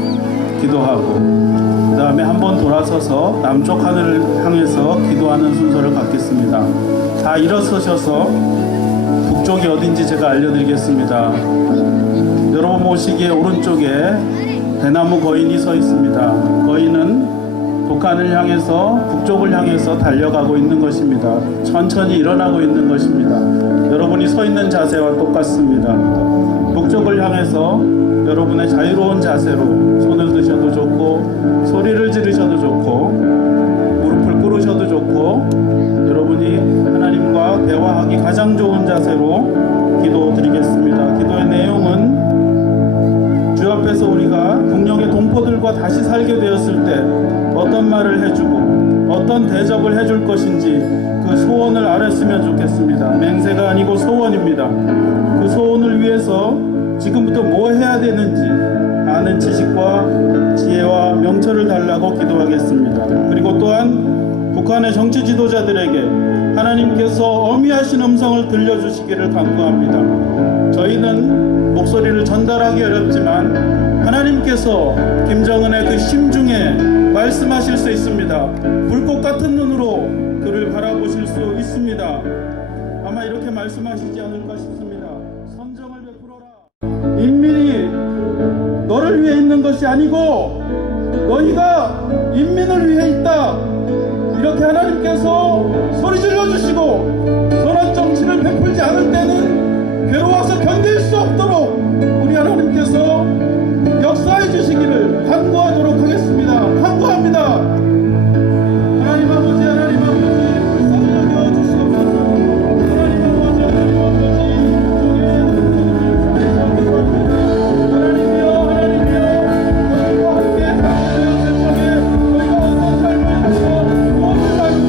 기도하고 그 다음에 한번 돌아서서 남쪽 하늘을 향해서 기도하는 순서를 갖겠습니다. 다 일어서셔서 북쪽이 어딘지 제가 알려드리겠습니다. 여러분 보시기에 오른쪽에 대나무 거인이 서 있습니다. 거인은 북한을 향해서 북쪽을 향해서 달려가고 있는 것입니다. 천천히 일어나고 있는 것입니다. 여러분이 서 있는 자세와 똑같습니다. 북쪽을 향해서 여러분의 자유로운 자세로 손을 드셔도 좋고 소리를 지르셔도 좋고 무릎을 꿇으셔도 좋고 여러분이 하나님과 대화하기 가장 좋은 자세로 기도드리겠습니다. 기도의 내용은 주 앞에서 우리가 국령의 동포들과 다시 살게 되었을 때 어떤 말을 해주고 어떤 대접을 해줄 것인지 그 소원을 알았으면 좋겠습니다. 맹세가 아니고 소원입니다. 그 소원을 위해서 지금부터 뭐 해야 되는지 아는 지식과 지혜와 명철을 달라고 기도하겠습니다. 그리고 또한 북한의 정치 지도자들에게 하나님께서 어미하신 음성을 들려주시기를 간구합니다. 저희는 목소리를 전달하기 어렵지만 하나님께서 김정은의 그 심중에 말씀하실 수 있습니다. 불꽃 같은 눈으로 그를 바라보실 수 있습니다. 아마 이렇게 말씀하시지 않을까 싶습니다. 선정을 베풀어라. 인민이 너를 위해 있는 것이 아니고 너희가 인민을 위해 있다. 이렇게 하나님께서 소리 질러주시고 선한 정치를 베풀지 않을 때는 괴로워서 견딜 수 없도록 우리 하나님께서 역사해 주시기를 간구하도록 하겠습니다. 간구합니다. 하나님 아버지, 하나님 아버지, 불쌍히 여겨 주시옵소서. 하나님 아버지, 하나님 아버지, 하나님이여, 하나님이여, 너희와 함께 살아가는 세상에 너희가 어떤 삶을 살고 무엇을 살고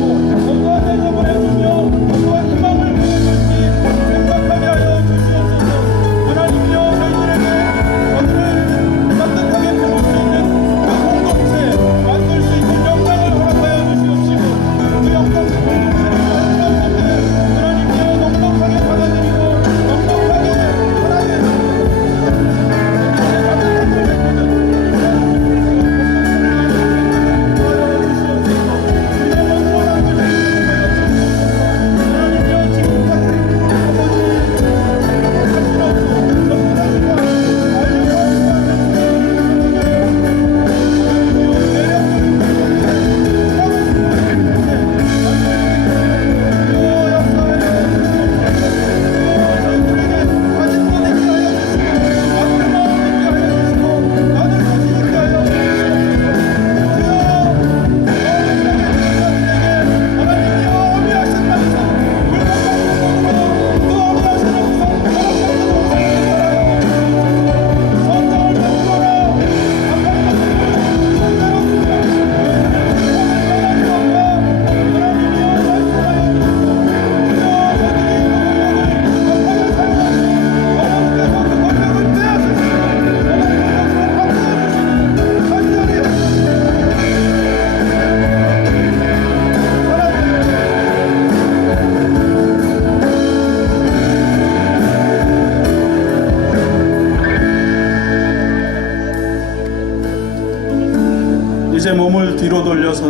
어떠한 대접을 해주며 어떠한 희망을 보여줄지 생각하게 하여 주시옵소서. 하나님이여, 저희들에게 오늘 따뜻하게 품을 수 있는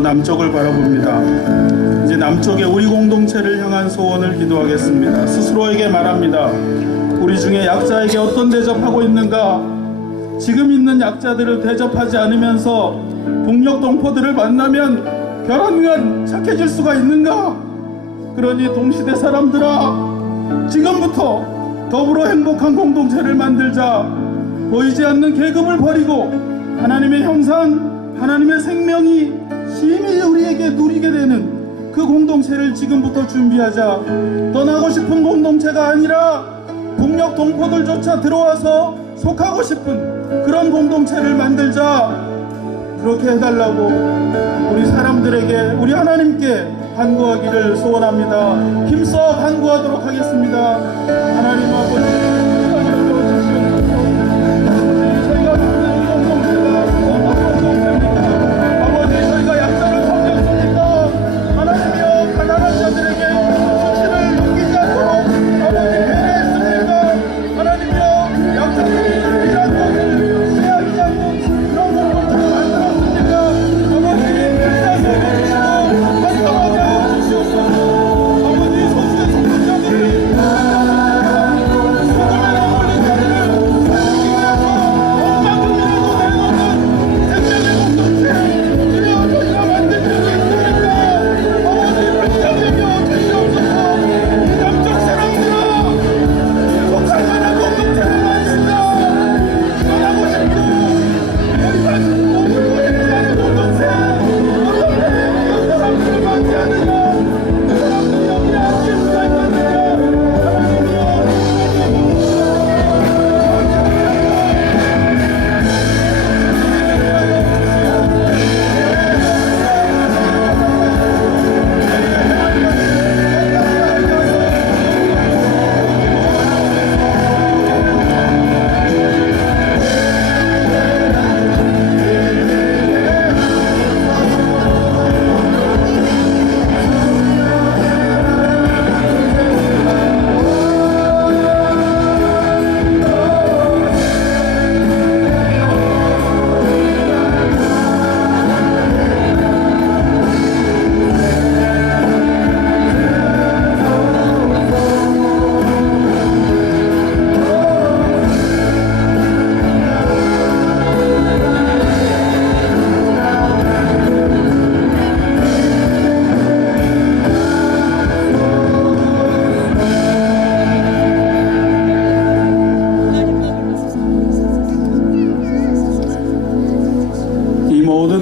남쪽을 바라봅니다. 이제 남쪽의 우리 공동체를 향한 소원을 기도하겠습니다. 스스로에게 말합니다. 우리 중에 약자에게 어떤 대접하고 있는가? 지금 있는 약자들을 대접하지 않으면서 북녘 동포들을 만나면 벼랑간 착해질 수가 있는가? 그러니 동시대 사람들아, 지금부터 더불어 행복한 공동체를 만들자. 보이지 않는 계급을 버리고 하나님의 형상, 하나님의 생명이 심히 우리에게 누리게 되는 그 공동체를 지금부터 준비하자. 떠나고 싶은 공동체가 아니라 북녘 동포들조차 들어와서 속하고 싶은 그런 공동체를 만들자. 그렇게 해달라고 우리 사람들에게, 우리 하나님께 간구하기를 소원합니다. 힘써 간구하도록 하겠습니다. 하나님 아버지,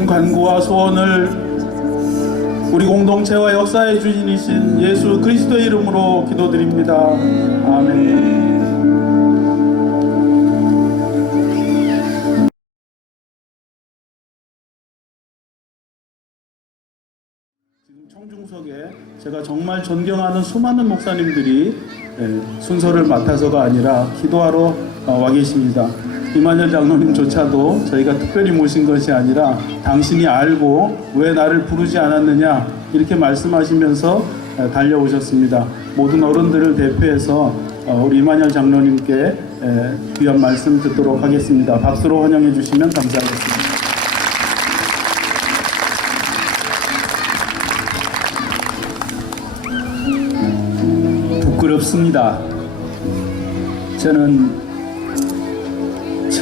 간구와 소원을 우리 공동체와 역사의 주인이신 예수 그리스도의 이름으로 기도드립니다. 아멘. 지금 청중석에 제가 정말 존경하는 수많은 목사님들이 순서를 맡아서가 아니라 기도하러 와 계십니다. 이만열 장로님조차도 저희가 특별히 모신 것이 아니라 당신이 알고 왜 나를 부르지 않았느냐 이렇게 말씀하시면서 달려오셨습니다. 모든 어른들을 대표해서 우리 이만열 장로님께 귀한 말씀 듣도록 하겠습니다. 박수로 환영해 주시면 감사하겠습니다. 부끄럽습니다. 저는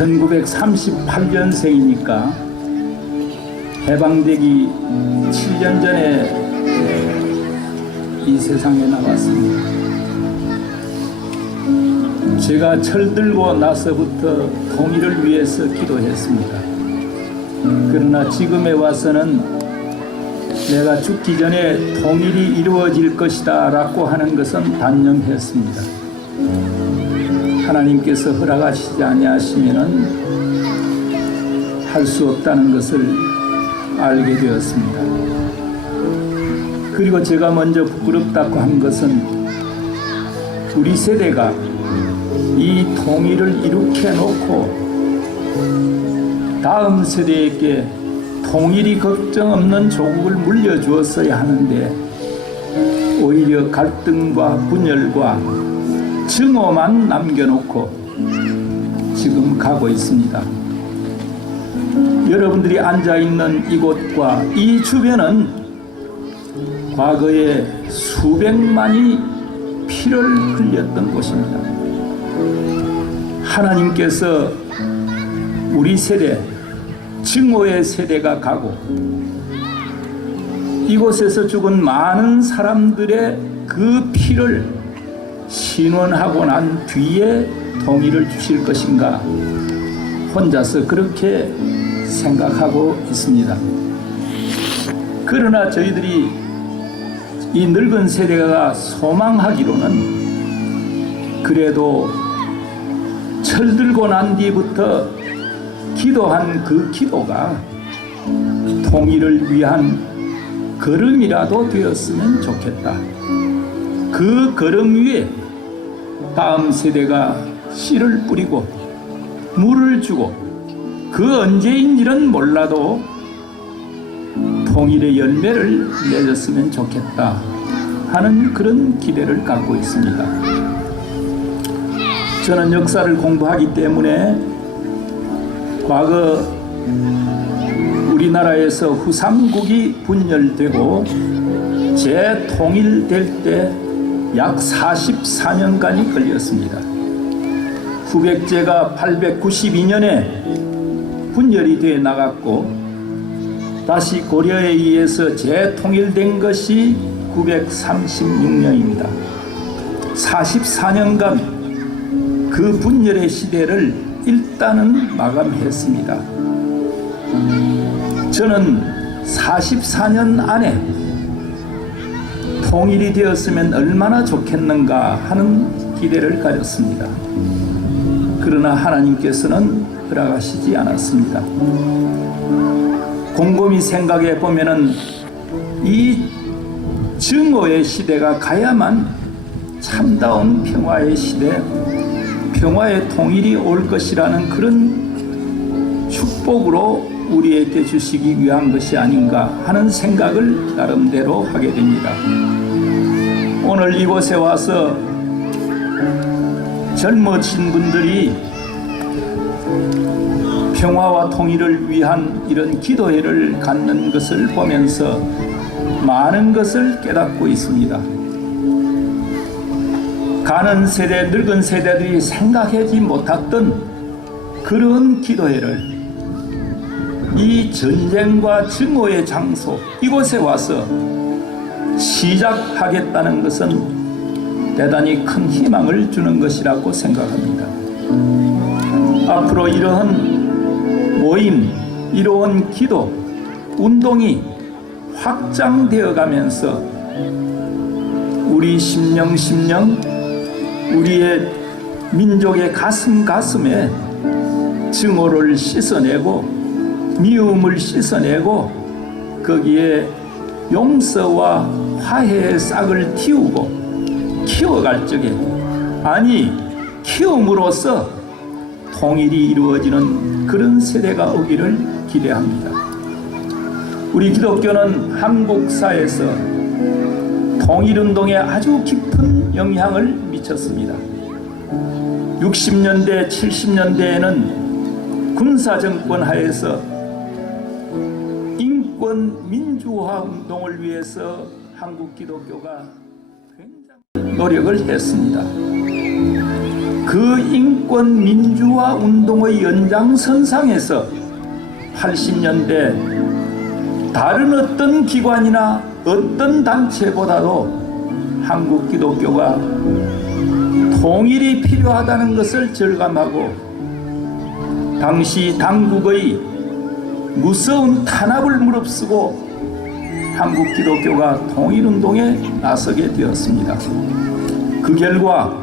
1938년생이니까 해방되기 7년 전에 이 세상에 나왔습니다. 제가 철들고 나서부터 통일을 위해서 기도했습니다. 그러나 지금에 와서는 내가 죽기 전에 통일이 이루어질 것이다 라고 하는 것은 단념했습니다. 하나님께서 허락하시지 아니하시면은 할 수 없다는 것을 알게 되었습니다. 그리고 제가 먼저 부끄럽다고 한 것은 우리 세대가 이 통일을 이룩해 놓고 다음 세대에게 통일이 걱정 없는 조국을 물려주었어야 하는데 오히려 갈등과 분열과 증오만 남겨놓고 지금 가고 있습니다. 여러분들이 앉아있는 이곳과 이 주변은 과거에 수백만이 피를 흘렸던 곳입니다. 하나님께서 우리 세대, 증오의 세대가 가고 이곳에서 죽은 많은 사람들의 그 피를 신원하고 난 뒤에 통일을 주실 것인가 혼자서 그렇게 생각하고 있습니다. 그러나 저희들이 이 늙은 세대가 소망하기로는 그래도 철들고 난 뒤부터 기도한 그 기도가 통일을 위한 걸음이라도 되었으면 좋겠다. 그 걸음 위에 다음 세대가 씨를 뿌리고 물을 주고 그 언제인지는 몰라도 통일의 열매를 맺었으면 좋겠다 하는 그런 기대를 갖고 있습니다. 저는 역사를 공부하기 때문에 과거 우리나라에서 후삼국이 분열되고 재통일될 때 약 44년간이 걸렸습니다. 후백제가 892년에 분열이 되어 나갔고 다시 고려에 의해서 재통일된 것이 936년입니다. 44년간 그 분열의 시대를 일단은 마감했습니다. 저는 44년 안에 통일이 되었으면 얼마나 좋겠는가 하는 기대를 가졌습니다. 그러나 하나님께서는 허락하시지 않았습니다. 곰곰이 생각해 보면은 이 증오의 시대가 가야만 참다운 평화의 시대, 평화의 통일이 올 것이라는 그런 축복으로 우리에게 주시기 위한 것이 아닌가 하는 생각을 나름대로 하게 됩니다. 오늘 이곳에 와서 젊어진 분들이 평화와 통일을 위한 이런 기도회를 갖는 것을 보면서 많은 것을 깨닫고 있습니다. 가는 세대, 늙은 세대들이 생각하지 못했던 그런 기도회를 이 전쟁과 증오의 장소 이곳에 와서 시작하겠다는 것은 대단히 큰 희망을 주는 것이라고 생각합니다. 앞으로 이러한 모임, 이러한 기도, 운동이 확장되어 가면서 우리 심령 우리의 민족의 가슴에 증오를 씻어내고 미움을 씻어내고 거기에 용서와 화해의 싹을 틔우고 키워갈 적에 키움으로써 통일이 이루어지는 그런 세대가 오기를 기대합니다. 우리 기독교는 한국사에서 통일운동에 아주 깊은 영향을 미쳤습니다. 60년대, 70년대에는 군사정권 하에서 인권 민주화 운동을 위해서 한국 기독교가 굉장히 노력을 했습니다. 그 인권 민주화 운동의 연장선상에서 80년대 다른 어떤 기관이나 어떤 단체보다도 한국 기독교가 통일이 필요하다는 것을 절감하고 당시 당국의 무서운 탄압을 무릅쓰고 한국 기독교가 통일운동에 나서게 되었습니다. 그 결과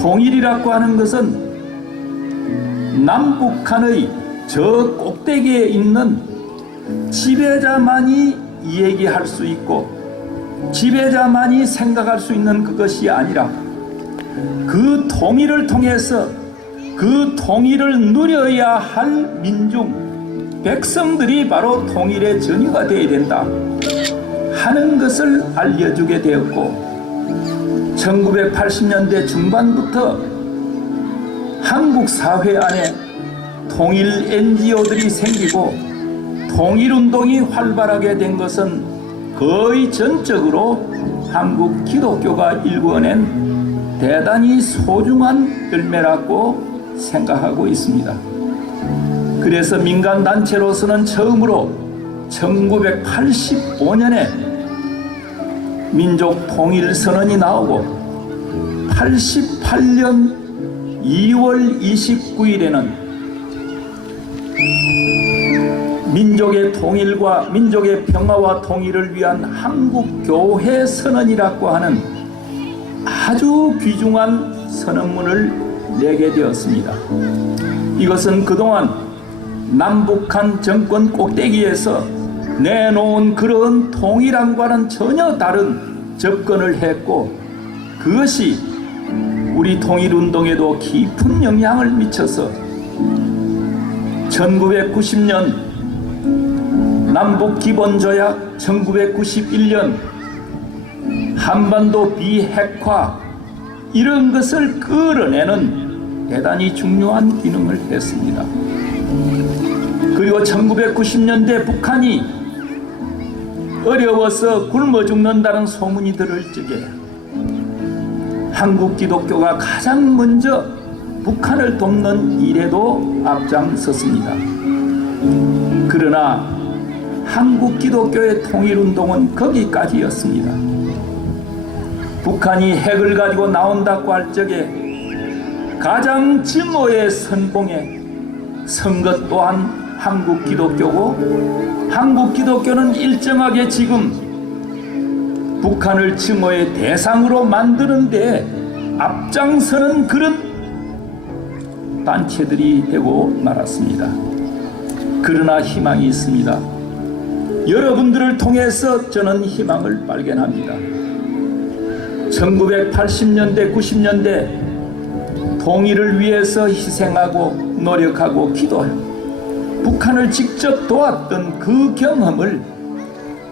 통일이라고 하는 것은 남북한의 저 꼭대기에 있는 지배자만이 얘기할 수 있고 지배자만이 생각할 수 있는 그것이 아니라 그 통일을 통해서 그 통일을 누려야 할 민중, 백성들이 바로 통일의 전유가 되어야 된다 하는 것을 알려주게 되었고 1980년대 중반부터 한국 사회 안에 통일 NGO들이 생기고 통일운동이 활발하게 된 것은 거의 전적으로 한국 기독교가 일궈낸 대단히 소중한 열매라고 생각하고 있습니다. 그래서 민간단체로서는 처음으로 1985년에 민족통일선언이 나오고 88년 2월 29일에는 민족의 통일과 민족의 평화와 통일을 위한 한국교회 선언이라고 하는 아주 귀중한 선언문을 내게 되었습니다. 이것은 그동안 남북한 정권 꼭대기에서 내놓은 그런 통일안과는 전혀 다른 접근을 했고, 그것이 우리 통일운동에도 깊은 영향을 미쳐서 1990년 남북기본조약, 1991년 한반도 비핵화, 이런 것을 끌어내는 대단히 중요한 기능을 했습니다. 그리고 1990년대 북한이 어려워서 굶어 죽는다는 소문이 들을 적에 한국 기독교가 가장 먼저 북한을 돕는 일에도 앞장섰습니다. 그러나 한국 기독교의 통일운동은 거기까지였습니다. 북한이 핵을 가지고 나온다고 할 적에 가장 증오의 선봉에 선 것 또한 한국 기독교고, 한국 기독교는 일정하게 지금 북한을 증오의 대상으로 만드는 데 앞장서는 그런 단체들이 되고 말았습니다. 그러나 희망이 있습니다. 여러분들을 통해서 저는 희망을 발견합니다. 1980년대, 90년대 통일을 위해서 희생하고 노력하고 기도하고 북한을 직접 도왔던 그 경험을,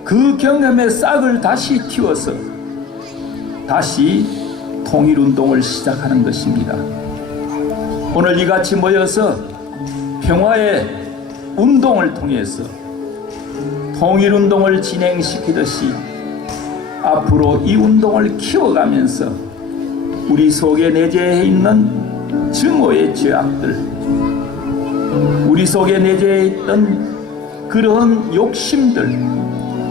그 경험의 싹을 다시 틔워서 다시 통일운동을 시작하는 것입니다. 오늘 이같이 모여서 평화의 운동을 통해서 통일운동을 진행시키듯이 앞으로 이 운동을 키워가면서 우리 속에 내재해 있는 증오의 죄악들, 우리 속에 내재해 있던 그런 욕심들,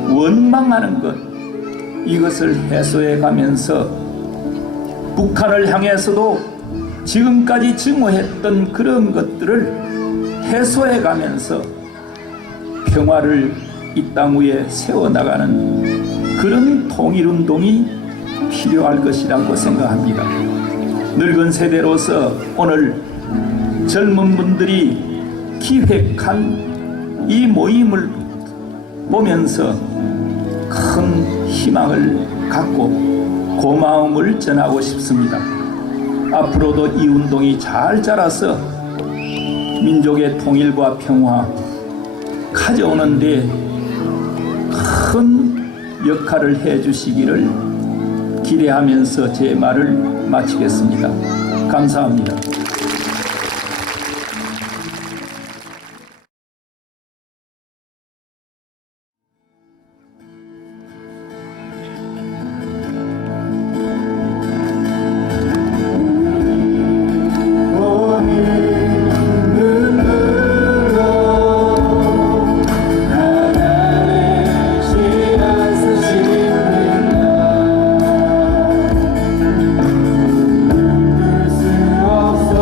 원망하는 것, 이것을 해소해 가면서 북한을 향해서도 지금까지 증오했던 그런 것들을 해소해 가면서 평화를 이 땅 위에 세워나가는 그런 통일운동이 필요할 것이라고 생각합니다. 늙은 세대로서 오늘 젊은 분들이 기획한 이 모임을 보면서 큰 희망을 갖고 고마움을 전하고 싶습니다. 앞으로도 이 운동이 잘 자라서 민족의 통일과 평화 가져오는 데 큰 역할을 해주시기를 기대하면서 제 말을 마치겠습니다. 감사합니다. 없어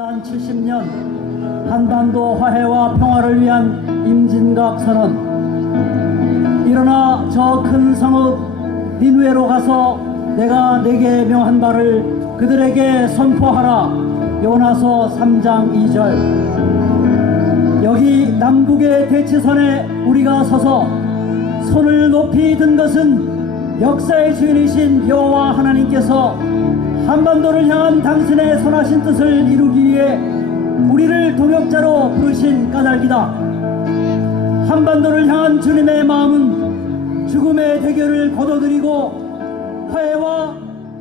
분단 70년 한반도 화해와 평화를 위한 임진각 선언. 일어나 저 큰 성읍 니누에로 가서 내가 내게 명한 바를 그들에게 선포하라. 요나서 3장 2절. 여기 남북의 대치선에 우리가 서서 손을 높이 든 것은 역사의 주인이신 여호와 하나님께서 한반도를 향한 당신의 선하신 뜻을 이루기 위해 우리를 동역자로 부르신 까닭이다. 한반도를 향한 주님의 마음은 죽음의 대결을 거둬들이고 화해와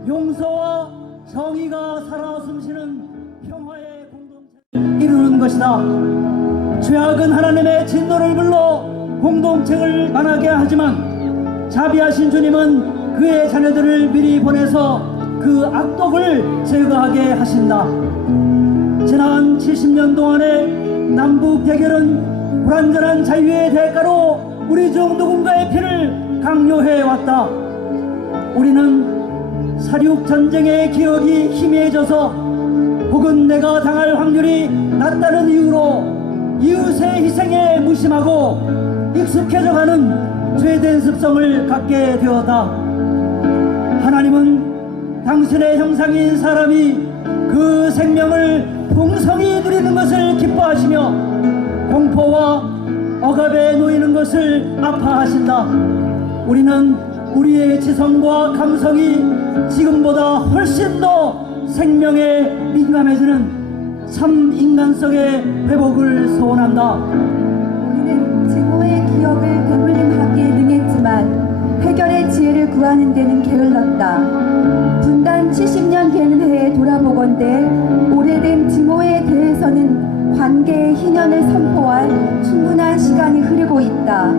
용서와 정의가 살아 숨쉬는 평화의 공동체를 이루는 것이다. 죄악은 하나님의 진노를 불러 공동체를 망하게 하지만 자비하신 주님은 그의 자녀들을 미리 보내서 그 악독을 제거하게 하신다. 지난 70년 동안의 남북 대결은 불완전한 자유의 대가로 우리 중 누군가의 피를 강요해 왔다. 우리는 사륙 전쟁의 기억이 희미해져서 혹은 내가 당할 확률이 낮다는 이유로 이웃의 희생에 무심하고 익숙해져가는 죄된 습성을 갖게 되었다. 하나님은 당신의 형상인 사람이 그 생명을 풍성히 누리는 것을 기뻐하시며 공포와 억압에 놓이는 것을 아파하신다. 우리는 우리의 지성과 감성이 지금보다 훨씬 더 생명에 민감해지는 참 인간성의 회복을 소원한다. 우리는 증오의 기억을 되물림하기에 능했지만 해결의 지혜를 구하는 데는 게을렀다. 분단 70년 되는 해에 돌아보건대 오래된 증오에 대해서는 관계의 희년을 선포할 충분한 시간이 흐르고 있다.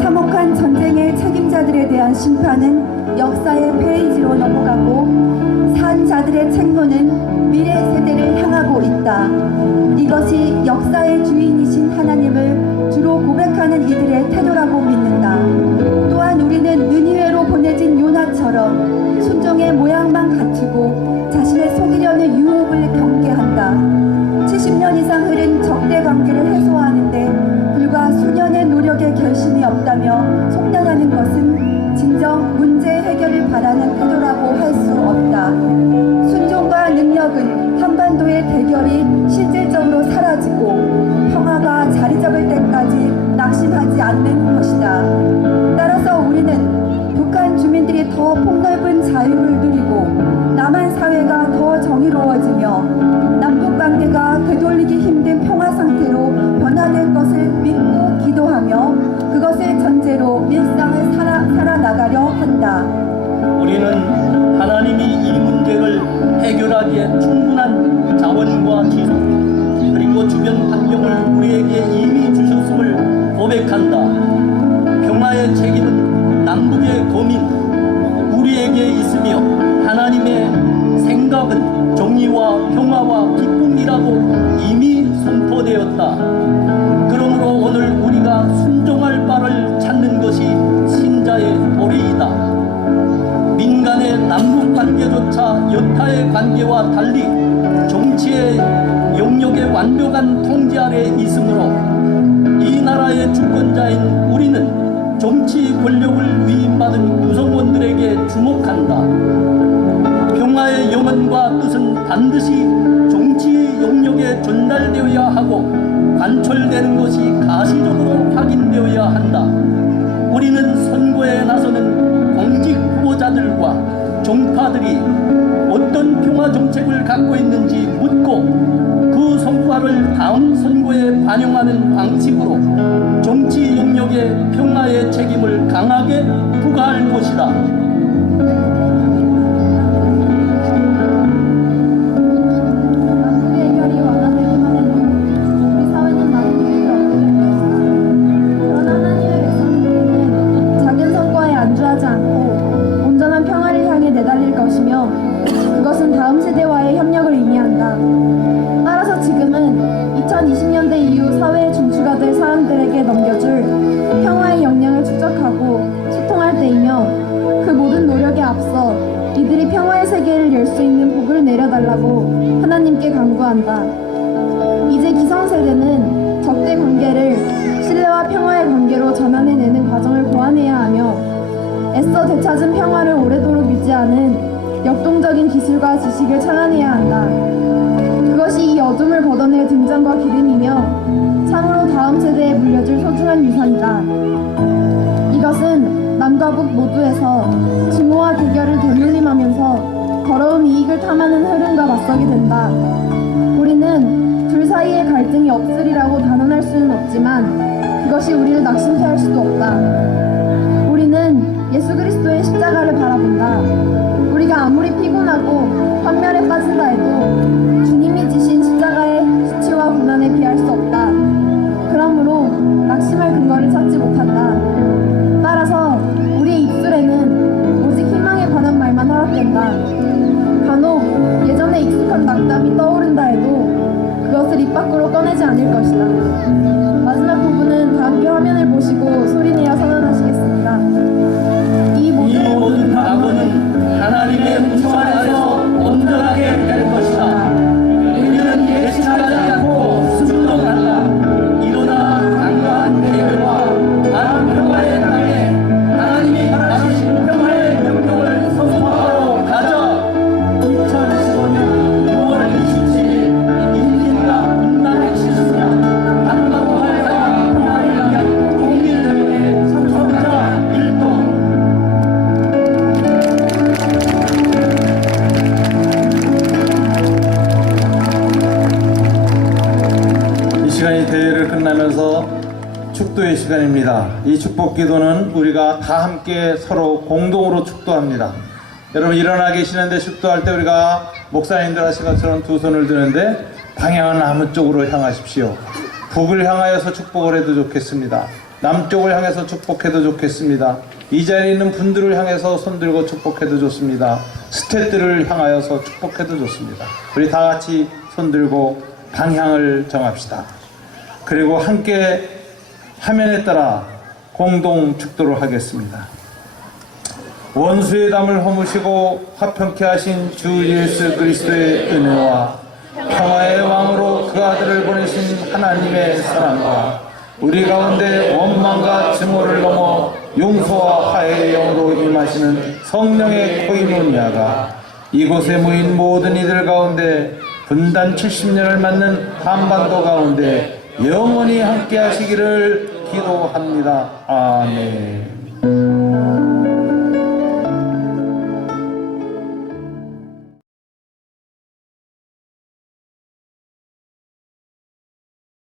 참혹한 전쟁의 책임자들에 대한 심판은 역사의 페이지로 넘어가고 산 자들의 책무는 미래 세대를 향하고 있다. 이것이 역사의 주인이신 하나님을 주로 고백하는 이들의 태도라고 믿는다. 또한 우리는 느니웨로 보내진 요나처럼 순종의 모양만 갖추고 자신의 속이려는 유혹을 경계한다. 70년 이상 흐른 적대 관계를 해소하는데 불과 수년의 노력에 결심이 없다며 속단하는 것은 진정 문제 해결을 바라는 태도라고 할 수 없다. 순종과 능력은 한반도의 대결이 실질적으로 사라지고 평화가 자리 잡을 때까지 낙심하지 않는 것이다. 따라서 우리는 북한 주민들이 더 폭넓은 자유를 누리고 남한 사회가 더 정의로워지며 남북 관계가 되돌리기 힘든 평화 상태로 변화될 것을 믿고 기도하며 그것을 전제로 일상을 살아나가려 한다. 우리는 하나님이 이 문제를 해결하기에 충분한 자원과 기술 그리고 주변 환경을 우리에게 이미 주셨음을 고백한다. 평화의 책임은 남북의 고민 우리에게 있으며 하나님의 생각은 정의와 평화와 기쁨이라고 이미 선포되었다. 그러므로 오늘 우리가 순종할 바를 찾는 것이 신자의 도리이다. 민간의 남북 관계조차 여타의 관계와 달리 정치의 영역의 완벽한 통제 아래 있으므로 이 나라의 주권자인 우리는 정치 권력을 위임받은 구성원들에게 주목한다. 평화의 영혼과 뜻은 반드시 정치 영역에 전달되어야 하고 관철되는 것이 가시적으로 확인되어야 한다. 우리는 선거에 나서는 공직 후보자들과 정파들이 어떤 평화 정책을 갖고 있는지 묻고 그 성과를 다음 선거에 반영하는 방식으로 정치 영역의 평화의 책임을 강하게 부과할 것이다. 그것은 다음 세대와의 협력을 의미한다. 따라서 지금은 2020년대 이후 사회에 중추가 될 사람들에게 넘겨줄 평화의 역량을 축적하고 소통할 때이며 그 모든 노력에 앞서 이들이 평화의 세계를 열 수 있는 복을 내려달라고 하나님 하나님께 간구한다. 이제 기성세대는 적대 관계를 신뢰와 평화의 관계로 전환해내는 과정을 고안해야 하며 애써 되찾은 평화를 오래도록 유지하는 역동적인 기술과 지식을 창안해야 한다. 그것이 이 어둠을 걷어낼 등잔과 기름이며 참으로 다음 세대에 물려줄 소중한 유산이다. 이것은 남과 북 모두에서 증오와 대결을 되물림하면서 더러운 이익을 탐하는 흐름과 맞서게 된다. 우리는 둘 사이의 갈등이 없으리라고 단언할 수는 없지만 그것이 우리를 낙심케 할 수도 없다. 우리는 예수 그리스도의 십자가를 바라본다. 우리가 아무리 피곤하고 환멸에 빠진다 해도 주님이 지신 십자가의 수치와 고난에 비할 수 없다. 그러므로 낙심할 근거를 찾지 못한다. 따라서 우리의 입술에는 오직 희망에 관한 말만 허락된다. 간혹 예전에 익숙한 낙담이 떠오른다 해도 그것을 입 밖으로 꺼내지 않을 것이다. 마지막 부분은 다 함께 화면을 보시고 소리내어 선언하시겠습니다. 이 이 모든 모든 과거는 하나님의 은총 안에서 온전하게 될 것이다. 우리는 배신하지 않고 순종한다. 일어나 강한 대결과 많은 평화의 땅에 하나님이 바라시는 평화의 명령을 선포하러 가자. 2015년 6월 27일 인민과 분단의 실수는 한다고 하여야 평화를 위한 공민대회의 참석자 1동 이 시간이 대회를 끝나면서 축도의 시간입니다. 이 축복 기도는 우리가 다 함께 서로 공동으로 축도합니다. 여러분 일어나 계시는데 축도할 때 우리가 목사님들 하신 것처럼 두 손을 드는데 방향은 아무 쪽으로 향하십시오. 북을 향하여서 축복을 해도 좋겠습니다. 남쪽을 향해서 축복해도 좋겠습니다. 이 자리에 있는 분들을 향해서 손들고 축복해도 좋습니다. 스태프들을 향하여서 축복해도 좋습니다. 우리 다 같이 손들고 방향을 정합시다. 그리고 함께 화면에 따라 공동 축도를 하겠습니다. 원수의 담을 허무시고 화평케 하신 주 예수 그리스도의 은혜와 평화의 왕으로 그 아들을 보내신 하나님의 사랑과 우리 가운데 원망과 증오를 넘어 용서와 화해의 영으로 임하시는 성령의 코이노니아가 이곳에 모인 모든 이들 가운데 분단 70년을 맞는 한반도 가운데 영원히 함께 하시기를 기도합니다. 아멘.